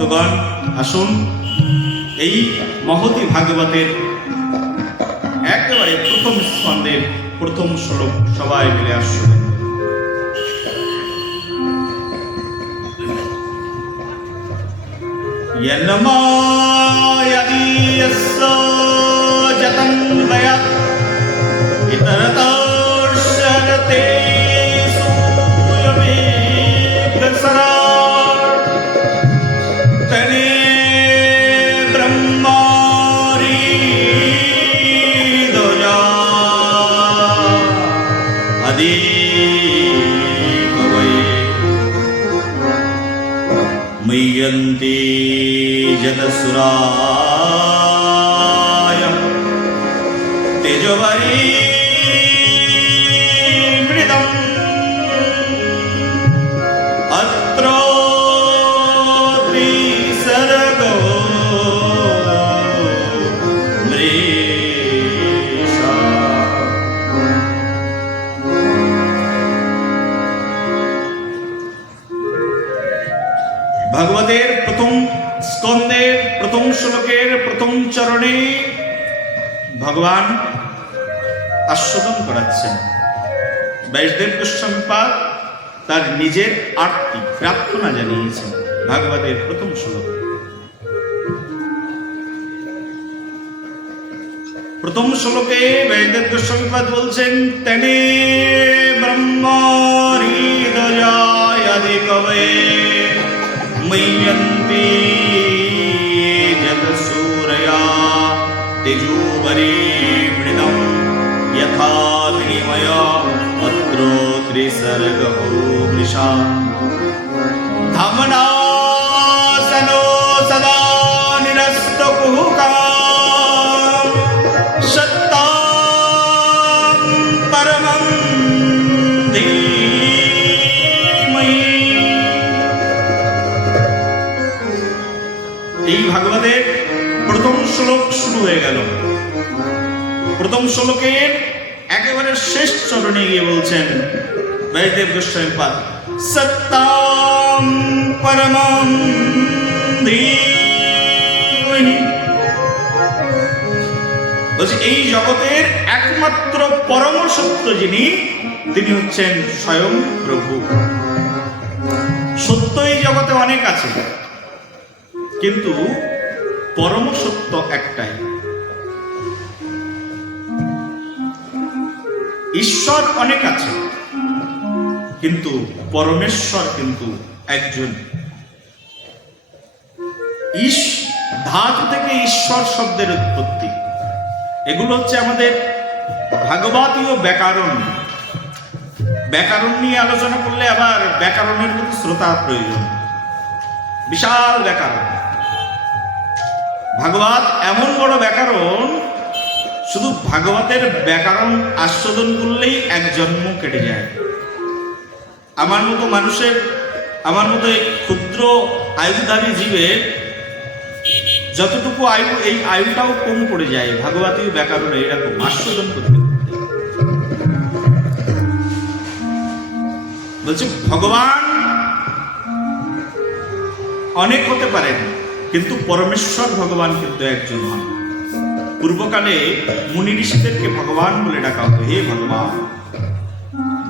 ভক্তগণ আসুন এই মহতি ভাগবতের একেবারে প্রথম স্কন্ধের প্রথম শ্লোক সবাই মিলে আসুন। मय्यन्ते जतसुराय तेजोवरी मृदम् अत्र त्रिसर्गो मृषा। ভাগবতের প্রথম স্কন্ধের প্রথম শ্লোকের প্রথম চরণে ভগবান আস্বাদন করাচ্ছেন। ব্যাসদেব গোস্বামীপাদ তার নিজের আরতি প্রার্থনা জানিয়েছেন ভাগবতের প্রথম শ্লোকে। প্রথম শ্লোকে ব্যাসদেব গোস্বামীপাদ বলছেন, তেনে ব্রহ্ম হৃদয়াদি কবয়ে ময়্যন্তে জতসূরয়া তেজোবরি মৃদম যথা বিনিময় অত্র ত্রিসর্গো মৃষা। ধামনাসনো সদা নিরস্ত কুহুকাম সত্তাম পরমং ধীমহি। এই ভাগবতের প্রথম শ্লোক শুরু হয়ে গেল। প্রথম শ্লোকের একেবারে শেষ চরণে গিয়ে বলছেন ব্যাসদেব গোস্বামীপাদ, সত্তাম পরমং ধীমহি। বলছে এই জগতের একমাত্র পরম সত্য যিনি, তিনি হচ্ছেন স্বয়ং প্রভু। সত্য এই জগতে অনেক আছে, কিন্তু পরম সত্য একটাই। ঈশ্বর অনেক আছে, কিন্তু পরমেশ্বর কিন্তু একজন। ধাতু থেকে ঈশ্বর শব্দের উৎপত্তি। এগুলো হচ্ছে আমাদের ভাগবতীয় ব্যাকরণ। ব্যাকরণ নিয়ে আলোচনা করলে আবার ব্যাকরণের মতো শ্রোতার প্রয়োজন, বিশাল ব্যাকরণ। ভাগবত এমন বড় ব্যাকরণ, শুধু ভাগবতের ব্যাকরণ আস্বাদন করলেই এক জন্ম কেটে যায়। আমার মতো মানুষের, আমার মতো এই ক্ষুদ্র আয়ুধারী জীবের যতটুকু আয়ু, এই আয়ুটাও কম পড়ে যায় ভাগবতীয় ব্যাকরণে এরকম আস্বাদন করতে। বলছে ভগবান অনেক হতে পারেন, কিন্তু পরমেশ্বর ভগবান কিন্তু একজন হন। পূর্বকালে মুনি ঋষিদেরকে ভগবান বলে ডাকা হতো, হে ভগবান,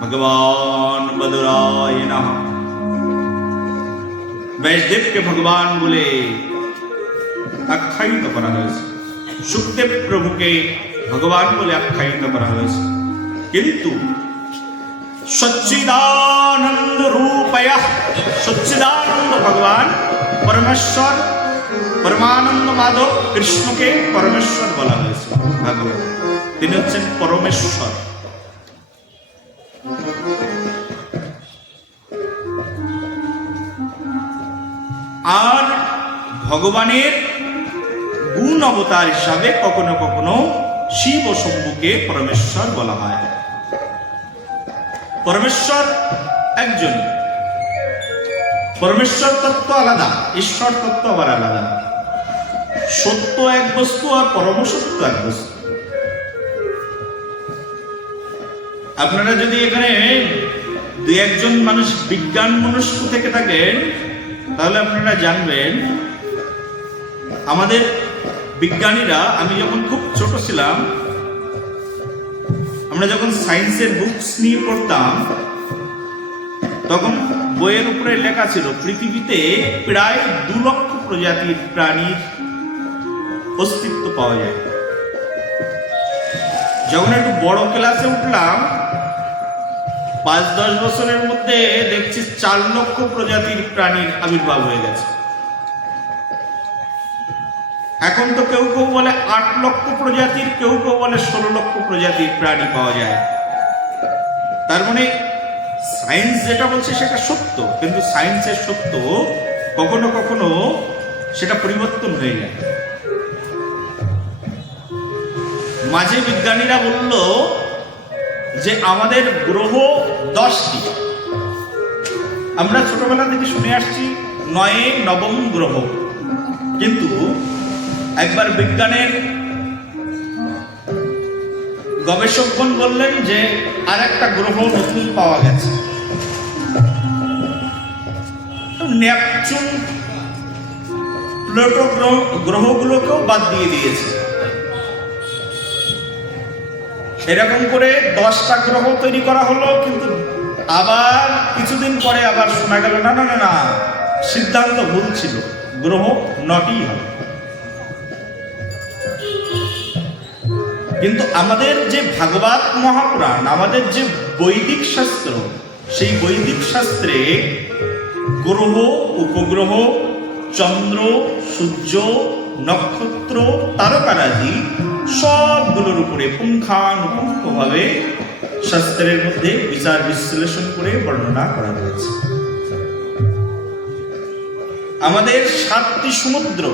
ভগবান বদরায় নমঃ। ব্যাসদেবকে ভগবান বলে আখ্যায়িত করা হয়েছে, সুখদেব প্রভুকে ভগবান বলে আখ্যায়িত করা হয়েছে। কিন্তু সচ্চিদানন্দ রূপয়া, সচ্চিদানন্দ ভগবান পরমেশ্বর, পরমানন্দ মাধব কৃষ্ণকে পরমেশ্বর বলা হয়েছে ভাগবত। তিনি হচ্ছেন পরমেশ্বর। আর ভগবানের গুণ অবতার হিসাবে কখনো কখনো শিব ও শম্ভুকে পরমেশ্বর বলা হয়। পরমেশ্বর একজন, পরমেশ্বর তত্ত্ব আলাদা, ঈশ্বর তত্ত্ব আবার আলাদা। সত্য এক বস্তু আর পরম সত্য এক বস্তু। আপনারা যদি এখানে দুই একজন মানুষ বিজ্ঞান মনস্ক থেকে থাকেন, তাহলে আপনারা জানবেন আমাদের বিজ্ঞানীরা, আমি যখন খুব ছোট ছিলাম, আমরা যখন সায়েন্সের বুকস নিয়ে পড়তাম, তখন বইয়ের উপরে লেখা ছিল পৃথিবীতে প্রায় 2 লক্ষ প্রজাতির প্রাণীর অস্তিত্ব পাওয়া যায়। যখন একটু বড় ক্লাসে উঠলাম, 5-10 বছরের মধ্যে দেখছি 4 লক্ষ প্রজাতির প্রাণীর আবির্ভাব হয়ে গেছে। এখন তো কেউ কেউ বলে 8 লক্ষ প্রজাতির, কেউ কেউ বলে 16 লক্ষ প্রজাতির প্রাণী পাওয়া যায়। তার মানে সায়েন্স যেটা বলছে সেটা সত্য, কিন্তু সায়েন্সের সত্য কখনো কখনো সেটা পরিবর্তন হয়ে যায়। মাঝে বিজ্ঞানীরা বলল যে আমাদের গ্রহ 10টি। আমরা ছোটবেলা থেকে শুনে আসছি 9ম গ্রহ, কিন্তু একবার বিজ্ঞানের গবেষকগণ বললেন যে আর একটা গ্রহ নতুন পাওয়া গেছে, নেপচুন, প্লুটো গ্রহগুলোকেও বাদ দিয়ে দিয়েছে। এরকম করে 10টা গ্রহ তৈরি করা হলো, কিন্তু আবার কিছুদিন পরে আবার শোনা গেল না না না, সিদ্ধান্ত ভুল ছিল, গ্রহ 9টি হবে। কিন্তু আমাদের যে ভাগবত মহাপুরাণ, আমাদের যে বৈদিক শাস্ত্র, সেই বৈদিক শাস্ত্রে গ্রহ, উপগ্রহ, চন্দ্র, সূর্য, নক্ষত্র, তারকারাজি সবগুলোর উপরে পুঙ্খানুপুঙ্খভাবে শাস্ত্রের মধ্যে বিচার বিশ্লেষণ করে বর্ণনা করা হয়েছে। আমাদের 7টি সমুদ্র,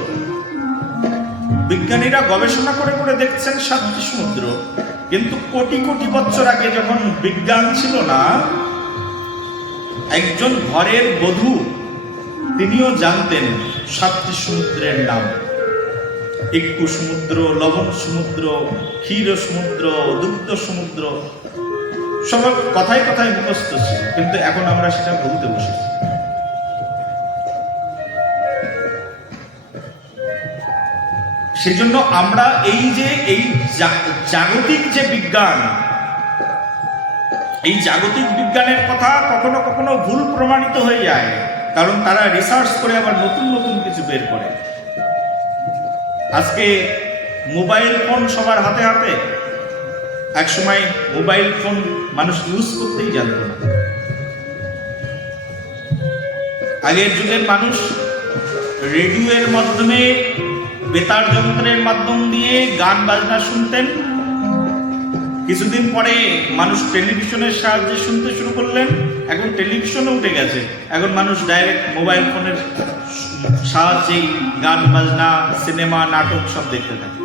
বিজ্ঞানীরা গবেষণা করে করে দেখছেন 7টি সমুদ্র, কিন্তু কোটি কোটি বছর আগে যখন বিজ্ঞান ছিল না, একজন ঘরের বধূ তিনিও জানতেন 7টি সমুদ্রের নাম। ইক্কু সমুদ্র, লবণ সমুদ্র, ক্ষীর সমুদ্র, দুগ্ধ সমুদ্র, সবার কথায় কথায় মুখস্থ ছিল, কিন্তু এখন আমরা সেটা ভুলতে বসেছি। সেজন্য আমরা এই জাগতিক যে বিজ্ঞান, এই জাগতিক বিজ্ঞানের কথা কখনো কখনো ভুল প্রমাণিত হয়ে যায়, কারণ তারা রিসার্চ করে আবার নতুন নতুন কিছু বের করে। আজকে মোবাইল ফোন সবার হাতে হাতে, একসময় মোবাইল ফোন মানুষ ইউজ করতেই জানত না। আগের যুগের মানুষ রেডিওর মাধ্যমে, বেতার যন্ত্রের মাধ্যম দিয়ে গান বাজনা শুনতেন। কিছুদিন পরে মানুষ টেলিভিশনের সাহায্যে শুনতে শুরু করলেন। এখন টেলিভিশনও উঠে গেছে, এখন মানুষ ডাইরেক্ট মোবাইল ফোনের সাহায্যেই গান বাজনা, সিনেমা, নাটক সব দেখতে থাকে।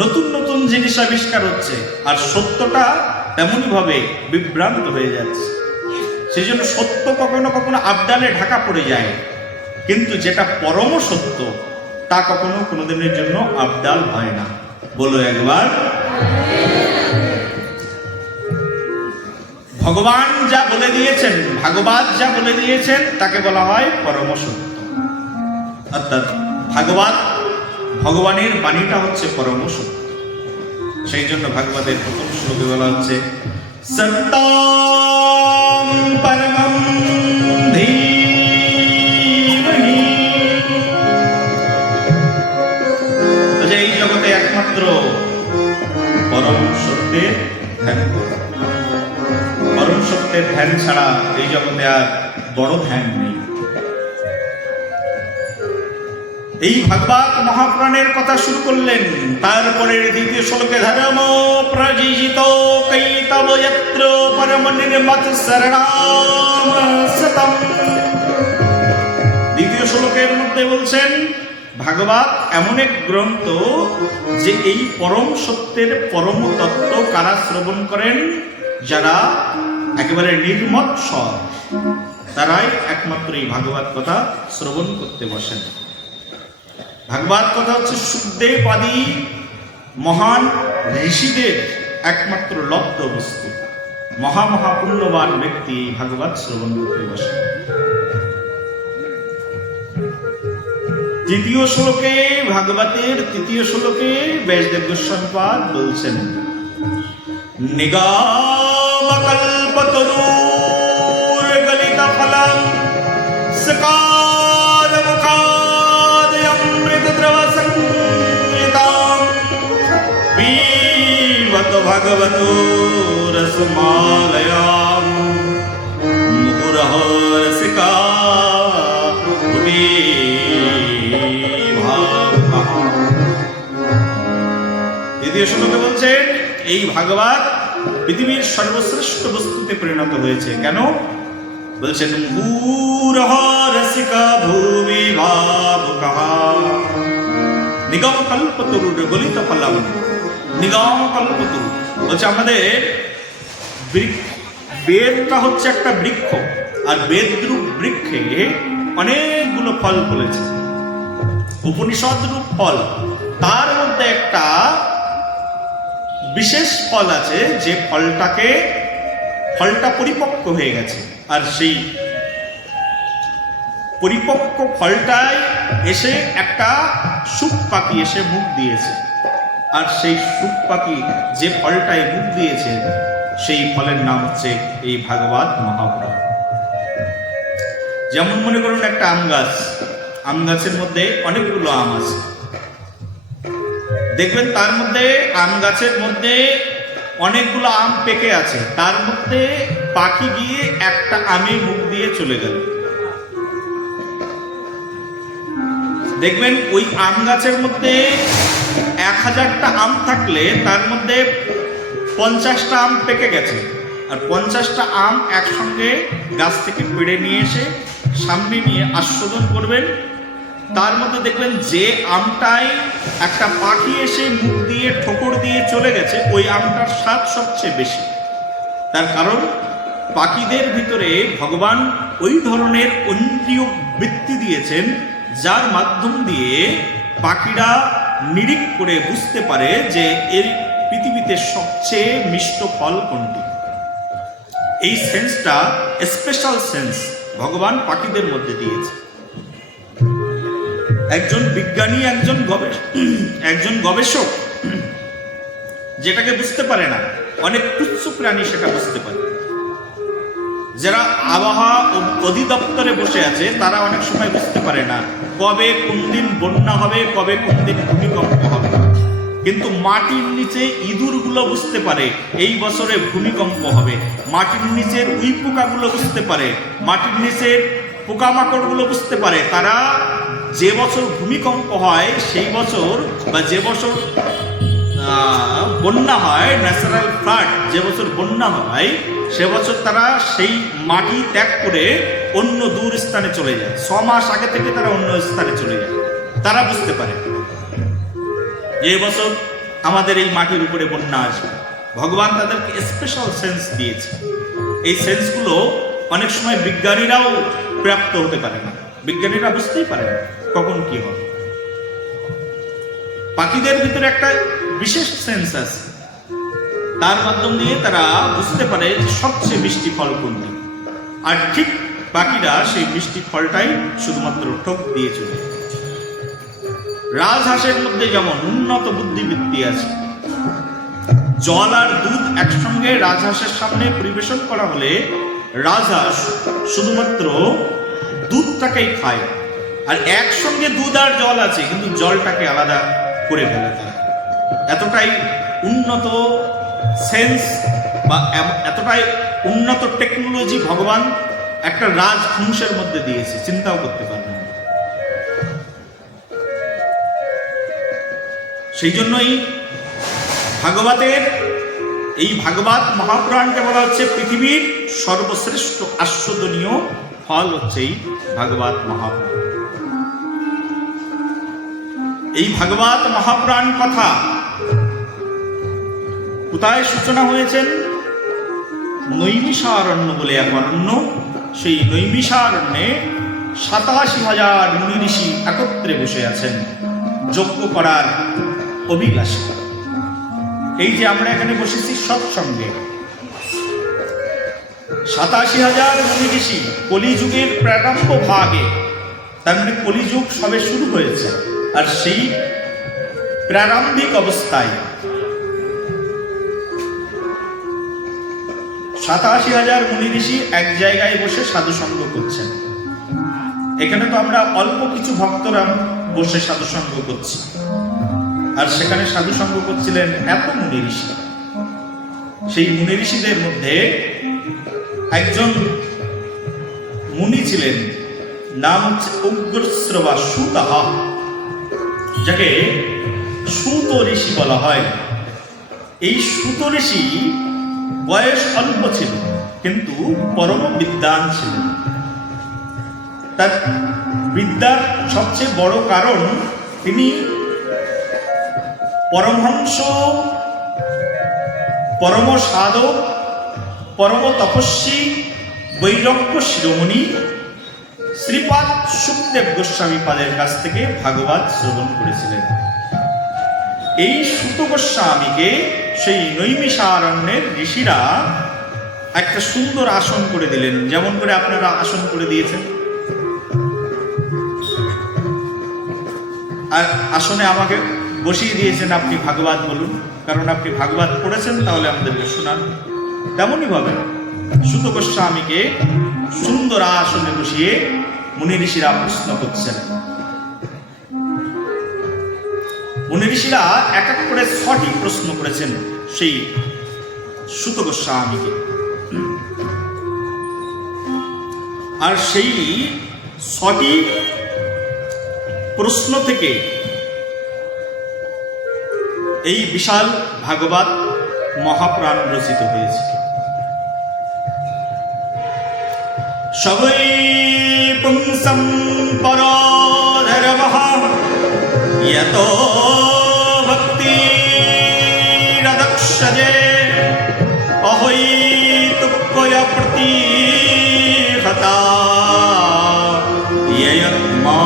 নতুন নতুন জিনিস আবিষ্কার হচ্ছে, আর সত্যটা তেমনই ভাবে বিভ্রান্ত হয়ে যাচ্ছে। সেই জন্য সত্য কখনো কখনো আবদালে ঢাকা পড়ে যায়, কিন্তু যেটা পরম সত্য তা কখনো কোনোদিনের জন্য আবদাল হয় না। বলো একবার। ভগবান যা বলে দিয়েছেন, ভাগবত যা বলে দিয়েছেন, তাকে বলা হয় পরম সত্য। অর্থাৎ ভাগবত, ভগবানের বাণীটা হচ্ছে পরম সত্য। সেই জন্য ভাগবতের প্রথম শ্লোকে বলা হচ্ছে সত্যম পরমম ধীমহি। এই জগতে একমাত্র পরম সত্যের ধ্যান করো। পরম সত্যের ধ্যান ছাড়া এই জগতে আর বড় ধ্যান নেই। এই ভাগবত মহাপুরাণের কথা শুরু করলেন, তারপরের দ্বিতীয় শ্লোকে ধর্ম প্রজিত কৈতব যত্র পরম নির্মত শরণাম সতম। দ্বিতীয় শ্লোকের মধ্যে বলছেন ভাগবত এমন এক গ্রন্থ যে এই পরম সত্যের পরম তত্ত্ব কারা শ্রবণ করেন, যারা একেবারে নির্মত স্বর, তারাই একমাত্র এই ভাগবত কথা শ্রবণ করতে বসেন। ভাগবত কথা হচ্ছে সুখদেব আদি মহান ঋষিদের একমাত্র লব্ধ বস্তু। মহামহাপুণ্যবান ব্যক্তি ভাগবত শ্রবণ করতে বসে। তৃতীয় শ্লোকে, ভাগবতের তৃতীয় শ্লোকে ব্যাসদেব গোস্বামীপাদ বলছেন, নিগমকল্পতরুর গলিত ফলম সকাল মুখাদয়মৃত দ্রব সংযুতাম পিবত ভগবতো রসমালয়াম মুহুরঃ রসিকা দ্বিতীয় শ্লোকে বলছেন, এই ভাগবত পৃথিবীর সর্বশ্রেষ্ঠ বস্তুতে পরিণত হয়েছে। কেন বলছেন, মুহুরঃ রসিকা ভুবি ভাবুকঃ নিগম কল্পতরুর গলিত ফলম। নিগম কল্পতরু বলছে আমাদের বেদটা হচ্ছে একটা বৃক্ষ, আর বেদরূপ বৃক্ষে অনেকগুলো ফল ফলেছে, উপনিষদ রূপ ফল। তার মধ্যে একটা বিশেষ ফল আছে, যে ফলটা পরিপক্ক হয়ে গেছে, আর সেই পরিপক্ক ফলটায় এসে একটা শুক পাখি এসে মুখ দিয়েছে, আর সেই শুক পাখি যে ফলটায় মুখ দিয়েছে সেই ফলের নাম হচ্ছে এই ভাগবত মহাপুরাণ। যেমন মনে করুন একটা আম গাছ, আম গাছের মধ্যে অনেকগুলো আম আছে, দেখবেন তার মধ্যে আম গাছের মধ্যে অনেকগুলো আম পেকে আছে, তার মধ্যে পাখি গিয়ে একটা আমে মুখ দিয়ে চলে গেল। দেখবেন ওই আম গাছের মধ্যে 1000টা আম থাকলে তার মধ্যে 50টা আম পেকে গেছে, আর 50টা আম একসঙ্গে গাছ থেকে পেড়ে নিয়ে এসে সামনে নিয়ে আস্বাদন করবেন। তার মধ্যে দেখবেন যে আমটাই একটা পাখি এসে মুখ দিয়ে ঠোকর দিয়ে চলে গেছে, ওই আমটার স্বাদ সবচেয়ে বেশি। তার কারণ পাখিদের ভিতরে ভগবান ওই ধরনের ইন্দ্রিয় বৃত্তি দিয়েছেন, যার মাধ্যম দিয়ে পাখিরা নিরীক্ষ করে বুঝতে পারে যে এর পৃথিবীতে সবচেয়ে মিষ্ট ফল কোনটি। এই সেন্সটা স্পেশাল সেন্স ভগবান পাখিদের মধ্যে দিয়েছে। একজন বিজ্ঞানী, একজন গবেষক যেটাকে বুঝতে পারে না, অনেক তুচ্ছ প্রাণী সেটা বুঝতে পারে। যারা আবহাওয়া অধিদপ্তরে বসে আছে তারা অনেক সময় বুঝতে পারে না কবে কোন দিন বন্যা হবে, কবে কোন দিন ভূমিকম্প হবে, কিন্তু মাটির নিচে ইঁদুরগুলো বুঝতে পারে এই বছরে ভূমিকম্প হবে। মাটির নিচের উই পোকাগুলো বুঝতে পারে, মাটির নিচের পোকামাকড়গুলো বুঝতে পারে। তারা যে বছর ভূমিকম্প হয় সেই বছর, বা যে বছর বন্যা হয়, ন্যাচারাল ফ্লাড, যে বছর বন্যা হয় সে বছর তারা সেই মাটি ত্যাগ করে অন্য দূর স্থানে চলে যায়। 6 মাস আগে থেকে তারা অন্য স্থানে চলে যায়। তারা বুঝতে পারে যে বছর আমাদের এই মাটির উপরে বন্যা আসবে। ভগবান তাদেরকে স্পেশাল সেন্স দিয়েছে। এই সেন্সগুলো অনেক সময় বিজ্ঞানীরাও প্রাপ্ত হতে পারে না, বিজ্ঞানীরা বুঝতেই পারে না কখন কি হবে। পাখিদের ভিতরে একটা বিশেষ সেন্স আছে, তার মাধ্যম দিয়ে তারা বুঝতে পারে যে সবচেয়ে মিষ্টি ফল কোনটি, আর ঠিক পাখিরা সেই মিষ্টি ফলটাই শুধুমাত্র ঠোক দিয়ে চলে। রাজহাঁসের মধ্যে যেমন উন্নত বুদ্ধিবৃত্তি আছে, জল আর দুধ একসঙ্গে রাজহাঁসের সামনে পরিবেশন করা হলে রাজহাঁস শুধুমাত্র দুধটাকেই খায়, আর একসঙ্গে দুধ আর জল আছে কিন্তু জলটাকে আলাদা করে ফেলে তারা। এতটাই উন্নত সেন্স বা এতটাই উন্নত টেকনোলজি ভগবান একটা রাজহংসের মধ্যে দিয়েছে, চিন্তাও করতে পারবে না। সেই জন্যই ভাগবতের এই ভাগবত মহাপুরাণকে বলা হচ্ছে পৃথিবীর সর্বশ্রেষ্ঠ আস্বাদনীয় ফল হচ্ছে এই ভাগবত মহাপুরাণ। এই ভাগবত মহাপুরাণ কথা কোথায় সূচনা হয়েছেন? নৈমিষারণ্য বলে এক অরণ্য, সেই নৈমিষারণ্যে 87,000 মুনি ঋষি একত্রে বসে আছেন যজ্ঞ করার অভিলাষে। এই যে আমরা এখানে বসেছি সৎসঙ্গে, 87,000 মুনি ঋষি কলিযুগের প্রারম্ভ ভাগে, তার মানে কলিযুগ সবে শুরু হয়েছে, আর সেই প্রারম্ভিক অবস্থায় 87,000 মুনি ঋষি এক জায়গায় বসে সাধুসঙ্গ করছেন। এখানে তো আমরা অল্প কিছু ভক্তরা বসে সাধুসঙ্গ করছি, আর সেখানে সাধুসঙ্গ করছিলেন এত মুনি ঋষি। সেই মুনি ঋষিদের মধ্যে একজন মুনি ছিলেন, নাম হচ্ছে উগ্রশ্রবা সুতঃ, যাকে সুত ঋষি বলা হয়। এই সুত ঋষি বয়স অল্প ছিল, কিন্তু পরম বিদ্বান ছিলেন। তার বিদ্যার সবচেয়ে বড় কারণ তিনি পরমহংস, পরম সাধক, পরম তপস্বী, বৈরক্য শিরোমণি শ্রীপাদ সুখদেব গোস্বামী পাদের কাছ থেকে ভাগবত শ্রবণ করেছিলেন। এই সুত গোস্বামীকে সেই নৈমিষারণ্যের ঋষিরা একটা সুন্দর আসন করে দিলেন, যেমন করে আপনারা আসন করে দিয়েছেন। আর আসনে আমাকে বসিয়ে দিয়েছেন, আপনি ভাগবত বলুন, কারণ আপনি ভাগবত পড়েছেন, তাহলে আমাদেরকে শোনান। তেমনই ভাবে সুত গোস্বামীকে সুন্দর আসনে বসিয়ে মুনি ঋষিরা প্রশ্ন করছেন। মুনি ঋষিরা এক এক করে 6টি প্রশ্ন করেছেন সেই সুত গোস্বামীকে, আর সেই 6টি প্রশ্ন থেকে এই বিশাল ভাগবত মহাপ্রাণ রচিত হয়েছে। সবৈ পুংসম পরধর্মঃ यतो भक्तिरदक्षजे अहैतुक्य प्रतिहता ययत्मा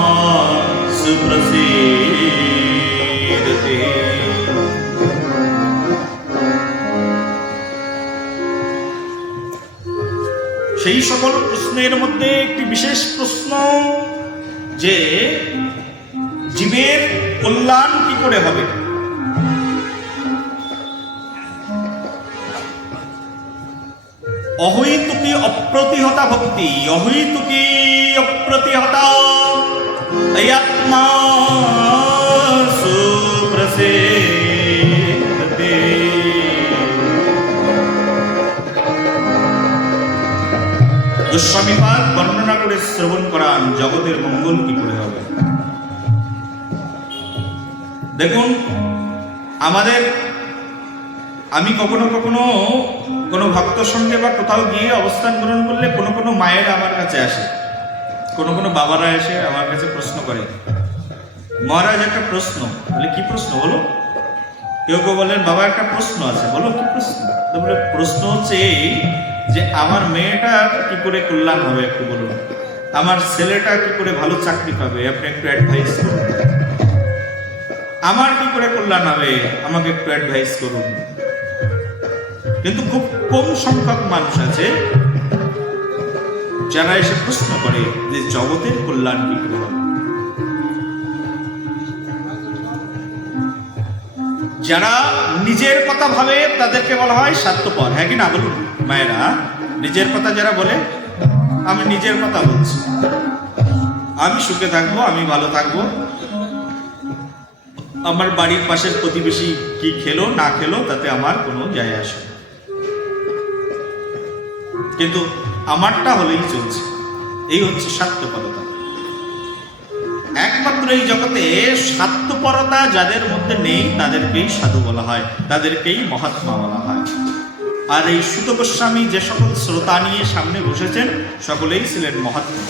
सुप्रसीदते। সেই সকল প্রশ্নের মধ্যে একটি বিশেষ প্রশ্ন, যে জীবের কল্যাণ কি করে হবে। অহৈতুকী অপ্রতিহতা ভক্তি, অহৈতুকী অপ্রতিহতা আত্মা সুপ্রসিদ্ধতে। গোস্বামীপাদ বর্ণনা করে শ্রবণ করান জগতের মঙ্গল কি করে হবে। দেখুন, আমি কখনো কখনো কোনো ভক্তর সঙ্গে বা কোথাও গিয়ে অবস্থান গ্রহণ করলে কোনো কোনো মায়েরা আমার কাছে আসে, কোনো কোনো বাবারা এসে আমার কাছে প্রশ্ন করে, মহারাজ একটা প্রশ্ন। বলে কি প্রশ্ন বলো? কেউ কেউ বলেন বাবা একটা প্রশ্ন আছে, বলো কি প্রশ্ন? বলে প্রশ্ন হচ্ছে এই যে আমার মেয়েটা কি করে কল্যাণ হবে একটু বলুন, আমার ছেলেটা কি করে ভালো চাকরি পাবে, আপনি একটু অ্যাডভাইস করুন, আমার কি করে কল্যাণ হবে আমাকে একটু অ্যাডভাইস করুন। কিন্তু খুব কম সংখ্যক মানুষ আছে যারা এসে প্রশ্ন করে যে জগতের কল্যাণ কি করে হবে। যারা নিজের কথা ভাবে তাদেরকে বলা হয় স্বার্থপর, হ্যাঁ কি না বলুন মায়েরা? নিজের কথা যারা বলে, আমি নিজের কথা বলছি, আমি সুখে থাকবো, আমি ভালো থাকবো, আমার বাড়ির পাশের প্রতিবেশী কি খেলো না খেলো তাতে আমার কোনো যায় আসে না, কিন্তু আমারটা হলেই চলছে। এই হচ্ছে স্বার্থপরতা। একমাত্র এই জগতে স্বার্থপরতা যাদের মধ্যে নেই তাদেরকেই সাধু বলা হয়, তাদেরকেই মহাত্মা বলা হয়। আর এই সুত গোস্বামী যে সকল শ্রোতা নিয়ে সামনে বসেছেন সকলেই ছিলেন মহাত্মা।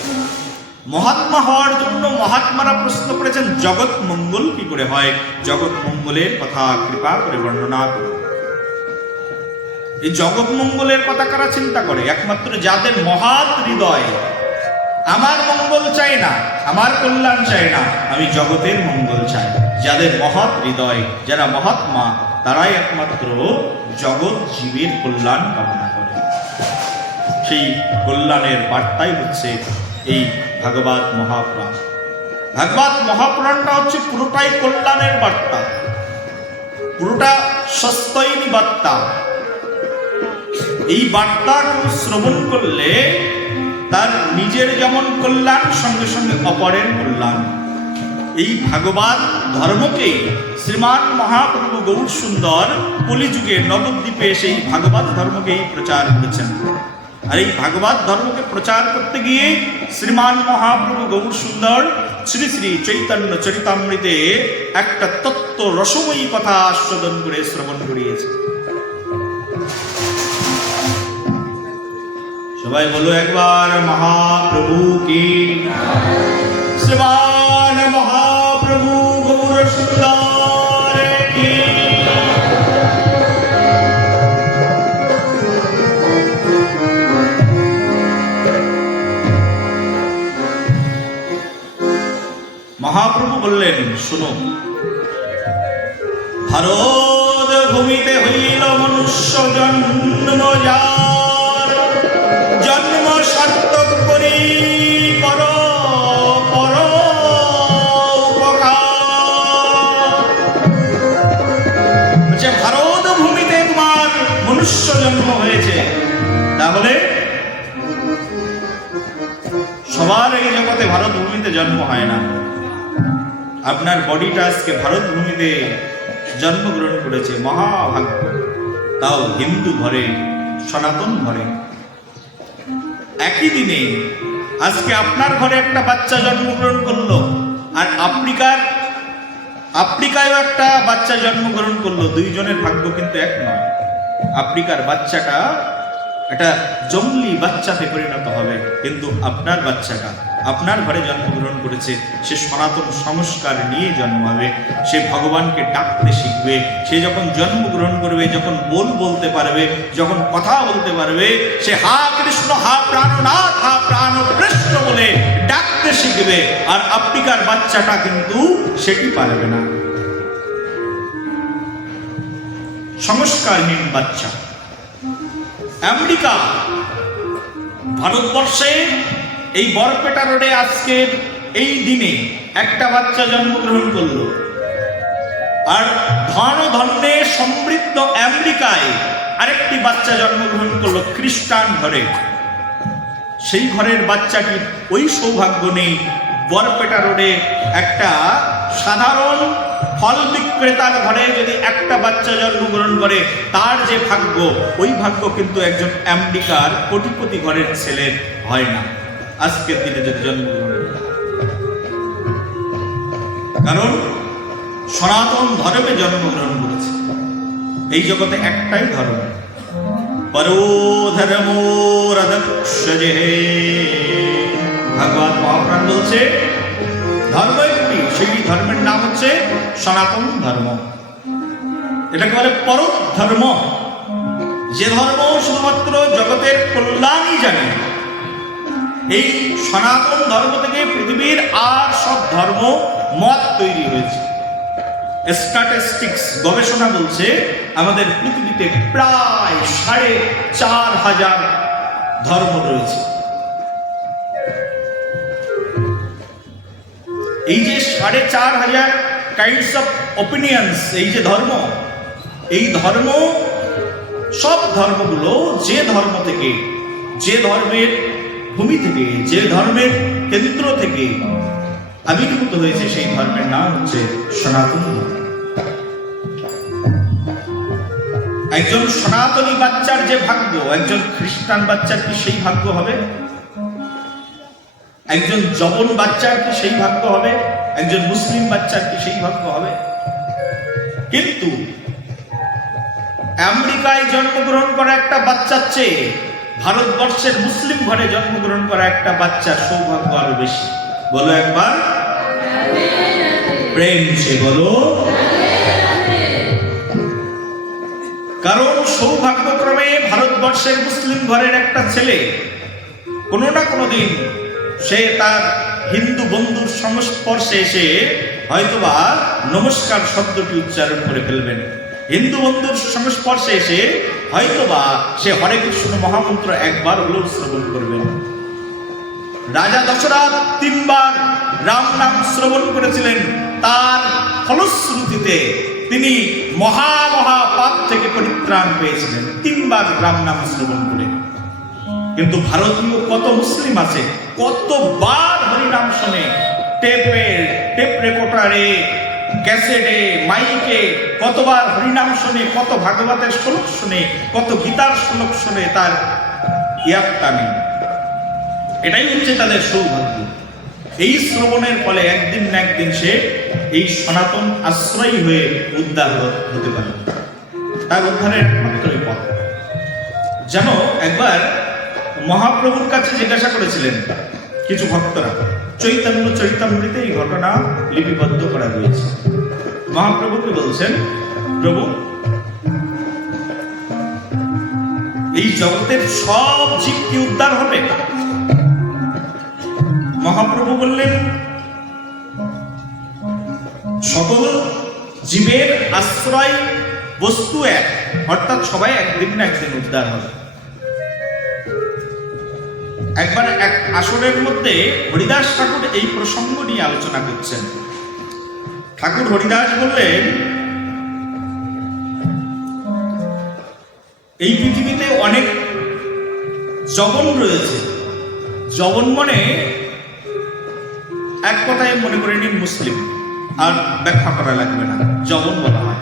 মহাত্মা হওয়ার জন্য মহাত্মারা প্রশ্ন করেছেন জগৎ মঙ্গল কি করে হয়, জগৎ মঙ্গলের কথা কৃপা করে বর্ণনা করুন। এই জগৎ মঙ্গলের কথা কারা চিন্তা করে? একমাত্র যাদের মহৎ হৃদয়, আমার মঙ্গল চাই না, আমার কল্যাণ চাই না, আমি জগতের মঙ্গল চাই। যাদের মহৎ হৃদয়, যারা মহাত্মা, তারাই একমাত্র জগৎ জীবের কল্যাণ কামনা করে। সেই কল্যাণের বার্তাই হচ্ছে এই ভাগবত মহাপুরাণ। ভাগবত মহাপুরাণটা হচ্ছে পুরোটাই কল্যাণের বার্তা, পুরোটা সস্তৈনী বার্তা। এই বার্তা শ্রবণ করলে তার নিজের যেমন কল্যাণ, সঙ্গে সঙ্গে অপরের কল্যাণ। এই ভাগবত ধর্মকেই শ্রীমান মহাপ্রভু গৌর সুন্দর কলিযুগে নবদ্বীপে সেই ভাগবত ধর্মকেই প্রচার করেছেন। আর এই ভাগবত ধর্মকে প্রচার করতে গিয়ে শ্রীমান মহাপ্রভু গৌর সুন্দর শ্রী শ্রী চৈতন্য চরিতামৃতে একটা তত্ত্ব রসময়ী কথা আস্বাদন করে শ্রবণ করিয়েছে। সবাই বলো একবার মহাপ্রভু কি, শ্রীমান মহাপ্রভু গৌর সুন্দর কি। মহাপ্রভু বললেন, শোনো, ভারত ভূমিতে হইল মনুষ্য জন্ম, যার জন্ম সার্থক করি কর পর উপকার। ভারত ভূমিতে তোমার মনুষ্য জন্ম হয়েছে, তাহলে সবার এই জগতে ভারত ভূমিতে জন্ম হয় না। আপনার বডিটা আজকে ভারত ভূমিতে জন্মগ্রহণ করেছে, মহাভাগ্য। তাও হিন্দু ঘরে, সনাতন ঘরে। একই দিনে আজকে আপনার ঘরে একটা বাচ্চা জন্মগ্রহণ করলো, আর আফ্রিকায়ও একটা বাচ্চা জন্মগ্রহণ করলো। দুইজনের ভাগ্য কিন্তু এক নয়। আফ্রিকার বাচ্চাটা একটা জঙ্গলি বাচ্চাতে পরিণত হবে, কিন্তু আপনার বাচ্চাটা আপনার ঘরে জন্মগ্রহণ করেছে, সে সনাতন সংস্কার নিয়ে জন্মাবে। সে ভগবানকে ডাকতে শিখবে। সে যখন জন্মগ্রহণ করবে, যখন বলতে পারবে, যখন কথা বলতে পারবে, সে হা কৃষ্ণ, হা প্রাণনাথ, হা প্রাণকৃষ্ণ বলে ডাকতে শিখবে। আর আফ্রিকার বাচ্চাটা কিন্তু সেটি পারবে না। সংস্কারহীন বাচ্চা। আমেরিকা ভারতবর্ষে এই বরপেটা রোডে আজকের এই দিনে একটা বাচ্চা জন্মগ্রহণ করলো। আর ধন ধন্যে সমৃদ্ধ আমেরিকায় আরেকটি বাচ্চা জন্মগ্রহণ করলো খ্রিস্টান ঘরে। সেই ঘরের বাচ্চাটির ওই সৌভাগ্য নেই। বরপেটা রোডে একটা সাধারণ ফল বিক্রেতার ঘরে যদি একটা বাচ্চা জন্মগ্রহণ করে, তার যে ভাগ্য, ওই ভাগ্য কিন্তু একজন আমেরিকার কোটিপতি ঘরের ছেলের হয় না আজকের দিনে যদি জন্মগ্রহণ করে। কারণ সনাতন ধর্মে জন্মগ্রহণ করেছে। এই জগতে একটাই ধর্ম, পরো ধর্মো রদক্ষজে। ভগবান মহাপ্রাণ বলছে ধর্ম একটি, সেই ধর্মের নাম হচ্ছে সনাতন ধর্ম। এটাকে বলে পরম ধর্ম, যে ধর্ম শুধুমাত্র জগতের কল্যাণই জানে। এই সনাতন ধর্ম থেকে পৃথিবীর আর সব ধর্ম মত তৈরি হয়েছে। স্ট্যাটিস্টিক্স গবেষণা বলছে আমাদের পৃথিবীতে প্রায় ৪,৫০০ ধর্ম রয়েছে। এই যে ৪,৫০০ কাইন্ডস অফ অপিনিয়ন্স, এই যে ধর্ম, এই ধর্ম, সব ধর্মগুলো যে ধর্ম থেকে, যে ধর্মের ভূমি থেকে, যে ধর্মের কেন্দ্র থেকে আবির্ভূত হয়েছে, সেই ধর্মের নাম হচ্ছে সনাতন ধর্ম। একজন সনাতনী বাচ্চার যে ভাগ্য, একজন খ্রিস্টান বাচ্চার কি সেই ভাগ্য হবে? একজন যবন বাচ্চার কি সেই ভাগ্য হবে? একজন মুসলিম বাচ্চার কি সেই ভাগ্য হবে? কিন্তু আমেরিকায় জন্মগ্রহণ করা একটা বাচ্চার চেয়ে ভারতবর্ষের মুসলিম ঘরে জন্মগ্রহণ করা একটা বাচ্চার সৌভাগ্য আরো বেশি। বলো একবার প্রেম সে বলো। কারণ সৌভাগ্যক্রমে ভারতবর্ষের মুসলিম ঘরের একটা ছেলে কোনো না কোনো দিন সে তার হিন্দু বন্ধুর সংস্পর্শে এসে হয়তোবা নমস্কার শব্দটি উচ্চারণ করে ফেলবেন। হিন্দু বন্ধুর সংস্পর্শে এসে হয়তোবা সে হরে কৃষ্ণ মহামন্ত্র একবার হলেও শ্রবণ করবেন। রাজা দশরথ 3 বার রাম নাম শ্রবণ করেছিলেন, তার ফলশ্রুতিতে তিনি মহা পাপ থেকে পরিত্রাণ পেয়েছিলেন 3 বার রাম নাম শ্রবণ করে। কিন্তু ভারতীয় কত মুসলিম আছে কতবার হরিনাম শোনে, টেপ রেকর্ডারে, ক্যাসেটে, মাইকে কতবার হরিনাম শোনে, কত ভাগবতের শ্লোক শোনে, কত গীতার শ্লোক শোনে, তার ইয়াত্তা নেই। এটাই হচ্ছে তাদের সৌভাগ্য। এই শ্রবণের ফলে একদিন না একদিন সে এই সনাতন আশ্রয়ী হয়ে উদ্ধার হতে পারে। তার উদ্ধারের একমাত্র পথ। যেন একবার মহাপ্রভুর কাছে জিজ্ঞাসা করেছিলেন কিছু ভক্তরা, চৈতন্য চরিতামৃতে এই ঘটনা লিপিবদ্ধ করা রয়েছে। মহাপ্রভুকে বলছেন, প্রভু এই জগতের সব জীব কি উদ্ধার হবে? মহাপ্রভু বললেন, সকল জীবের আশ্রয় বস্তু এক, অর্থাৎ সবাই একদিন না একদিন উদ্ধার হবে। একবার এক আসরের মধ্যে হরিদাস ঠাকুর এই প্রসঙ্গ নিয়ে আলোচনা করছেন। ঠাকুর হরিদাস বললেন, এই পৃথিবীতে অনেক যবন রয়েছে। যবন মানে এক কথায় মনে করে নিন মুসলিম, আর ব্যাখ্যা করা লাগবে না, যবন বলা হয়।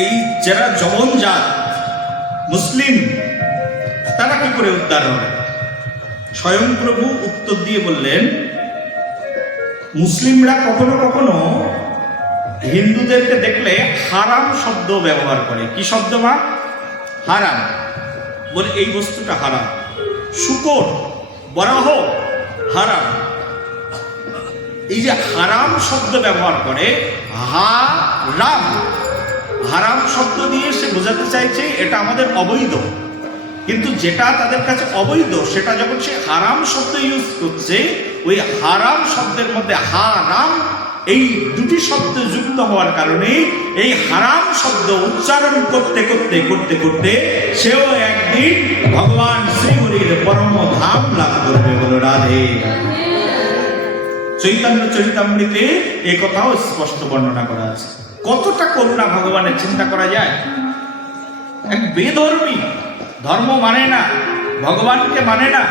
এই যারা যবন জাত মুসলিম, তারা কি করে উদ্ধার হবে? স্বয়ং প্রভু উত্তর দিয়ে বললেন, মুসলিমরা কখনো কখনো হিন্দুদেরকে দেখলে হারাম শব্দ ব্যবহার করে। কি শব্দ? মা হারাম, বলে এই বস্তুটা হারাম। শুকর, বরাহ হারাম। এই যে হারাম শব্দ ব্যবহার করে, হারাম হারাম শব্দ দিয়ে সে বোঝাতে চাইছে এটা আমাদের অবৈধ। কিন্তু যেটা তাদের কাছে অবৈধ সেটা যখন সে হারাম শব্দ ইউজ করছে, ওই হারাম শব্দের মধ্যে হারাম এই দুটি শব্দ যুক্ত হওয়ার কারণে এই হারাম শব্দ উচ্চারণ করতে করতে করতে করতে সেও একদিন ভগবান শ্রীহরির পরম ধাম লাভ করবে। বলো রাধে। চৈতন্য চরিতামৃতে এই কথাও স্পষ্ট বর্ণনা করা আছে। কতটা করুণা ভগবানের চিন্তা করা যায়। এক বেধর্মী, ধর্ম মানে না, ভগবানকে মানে না,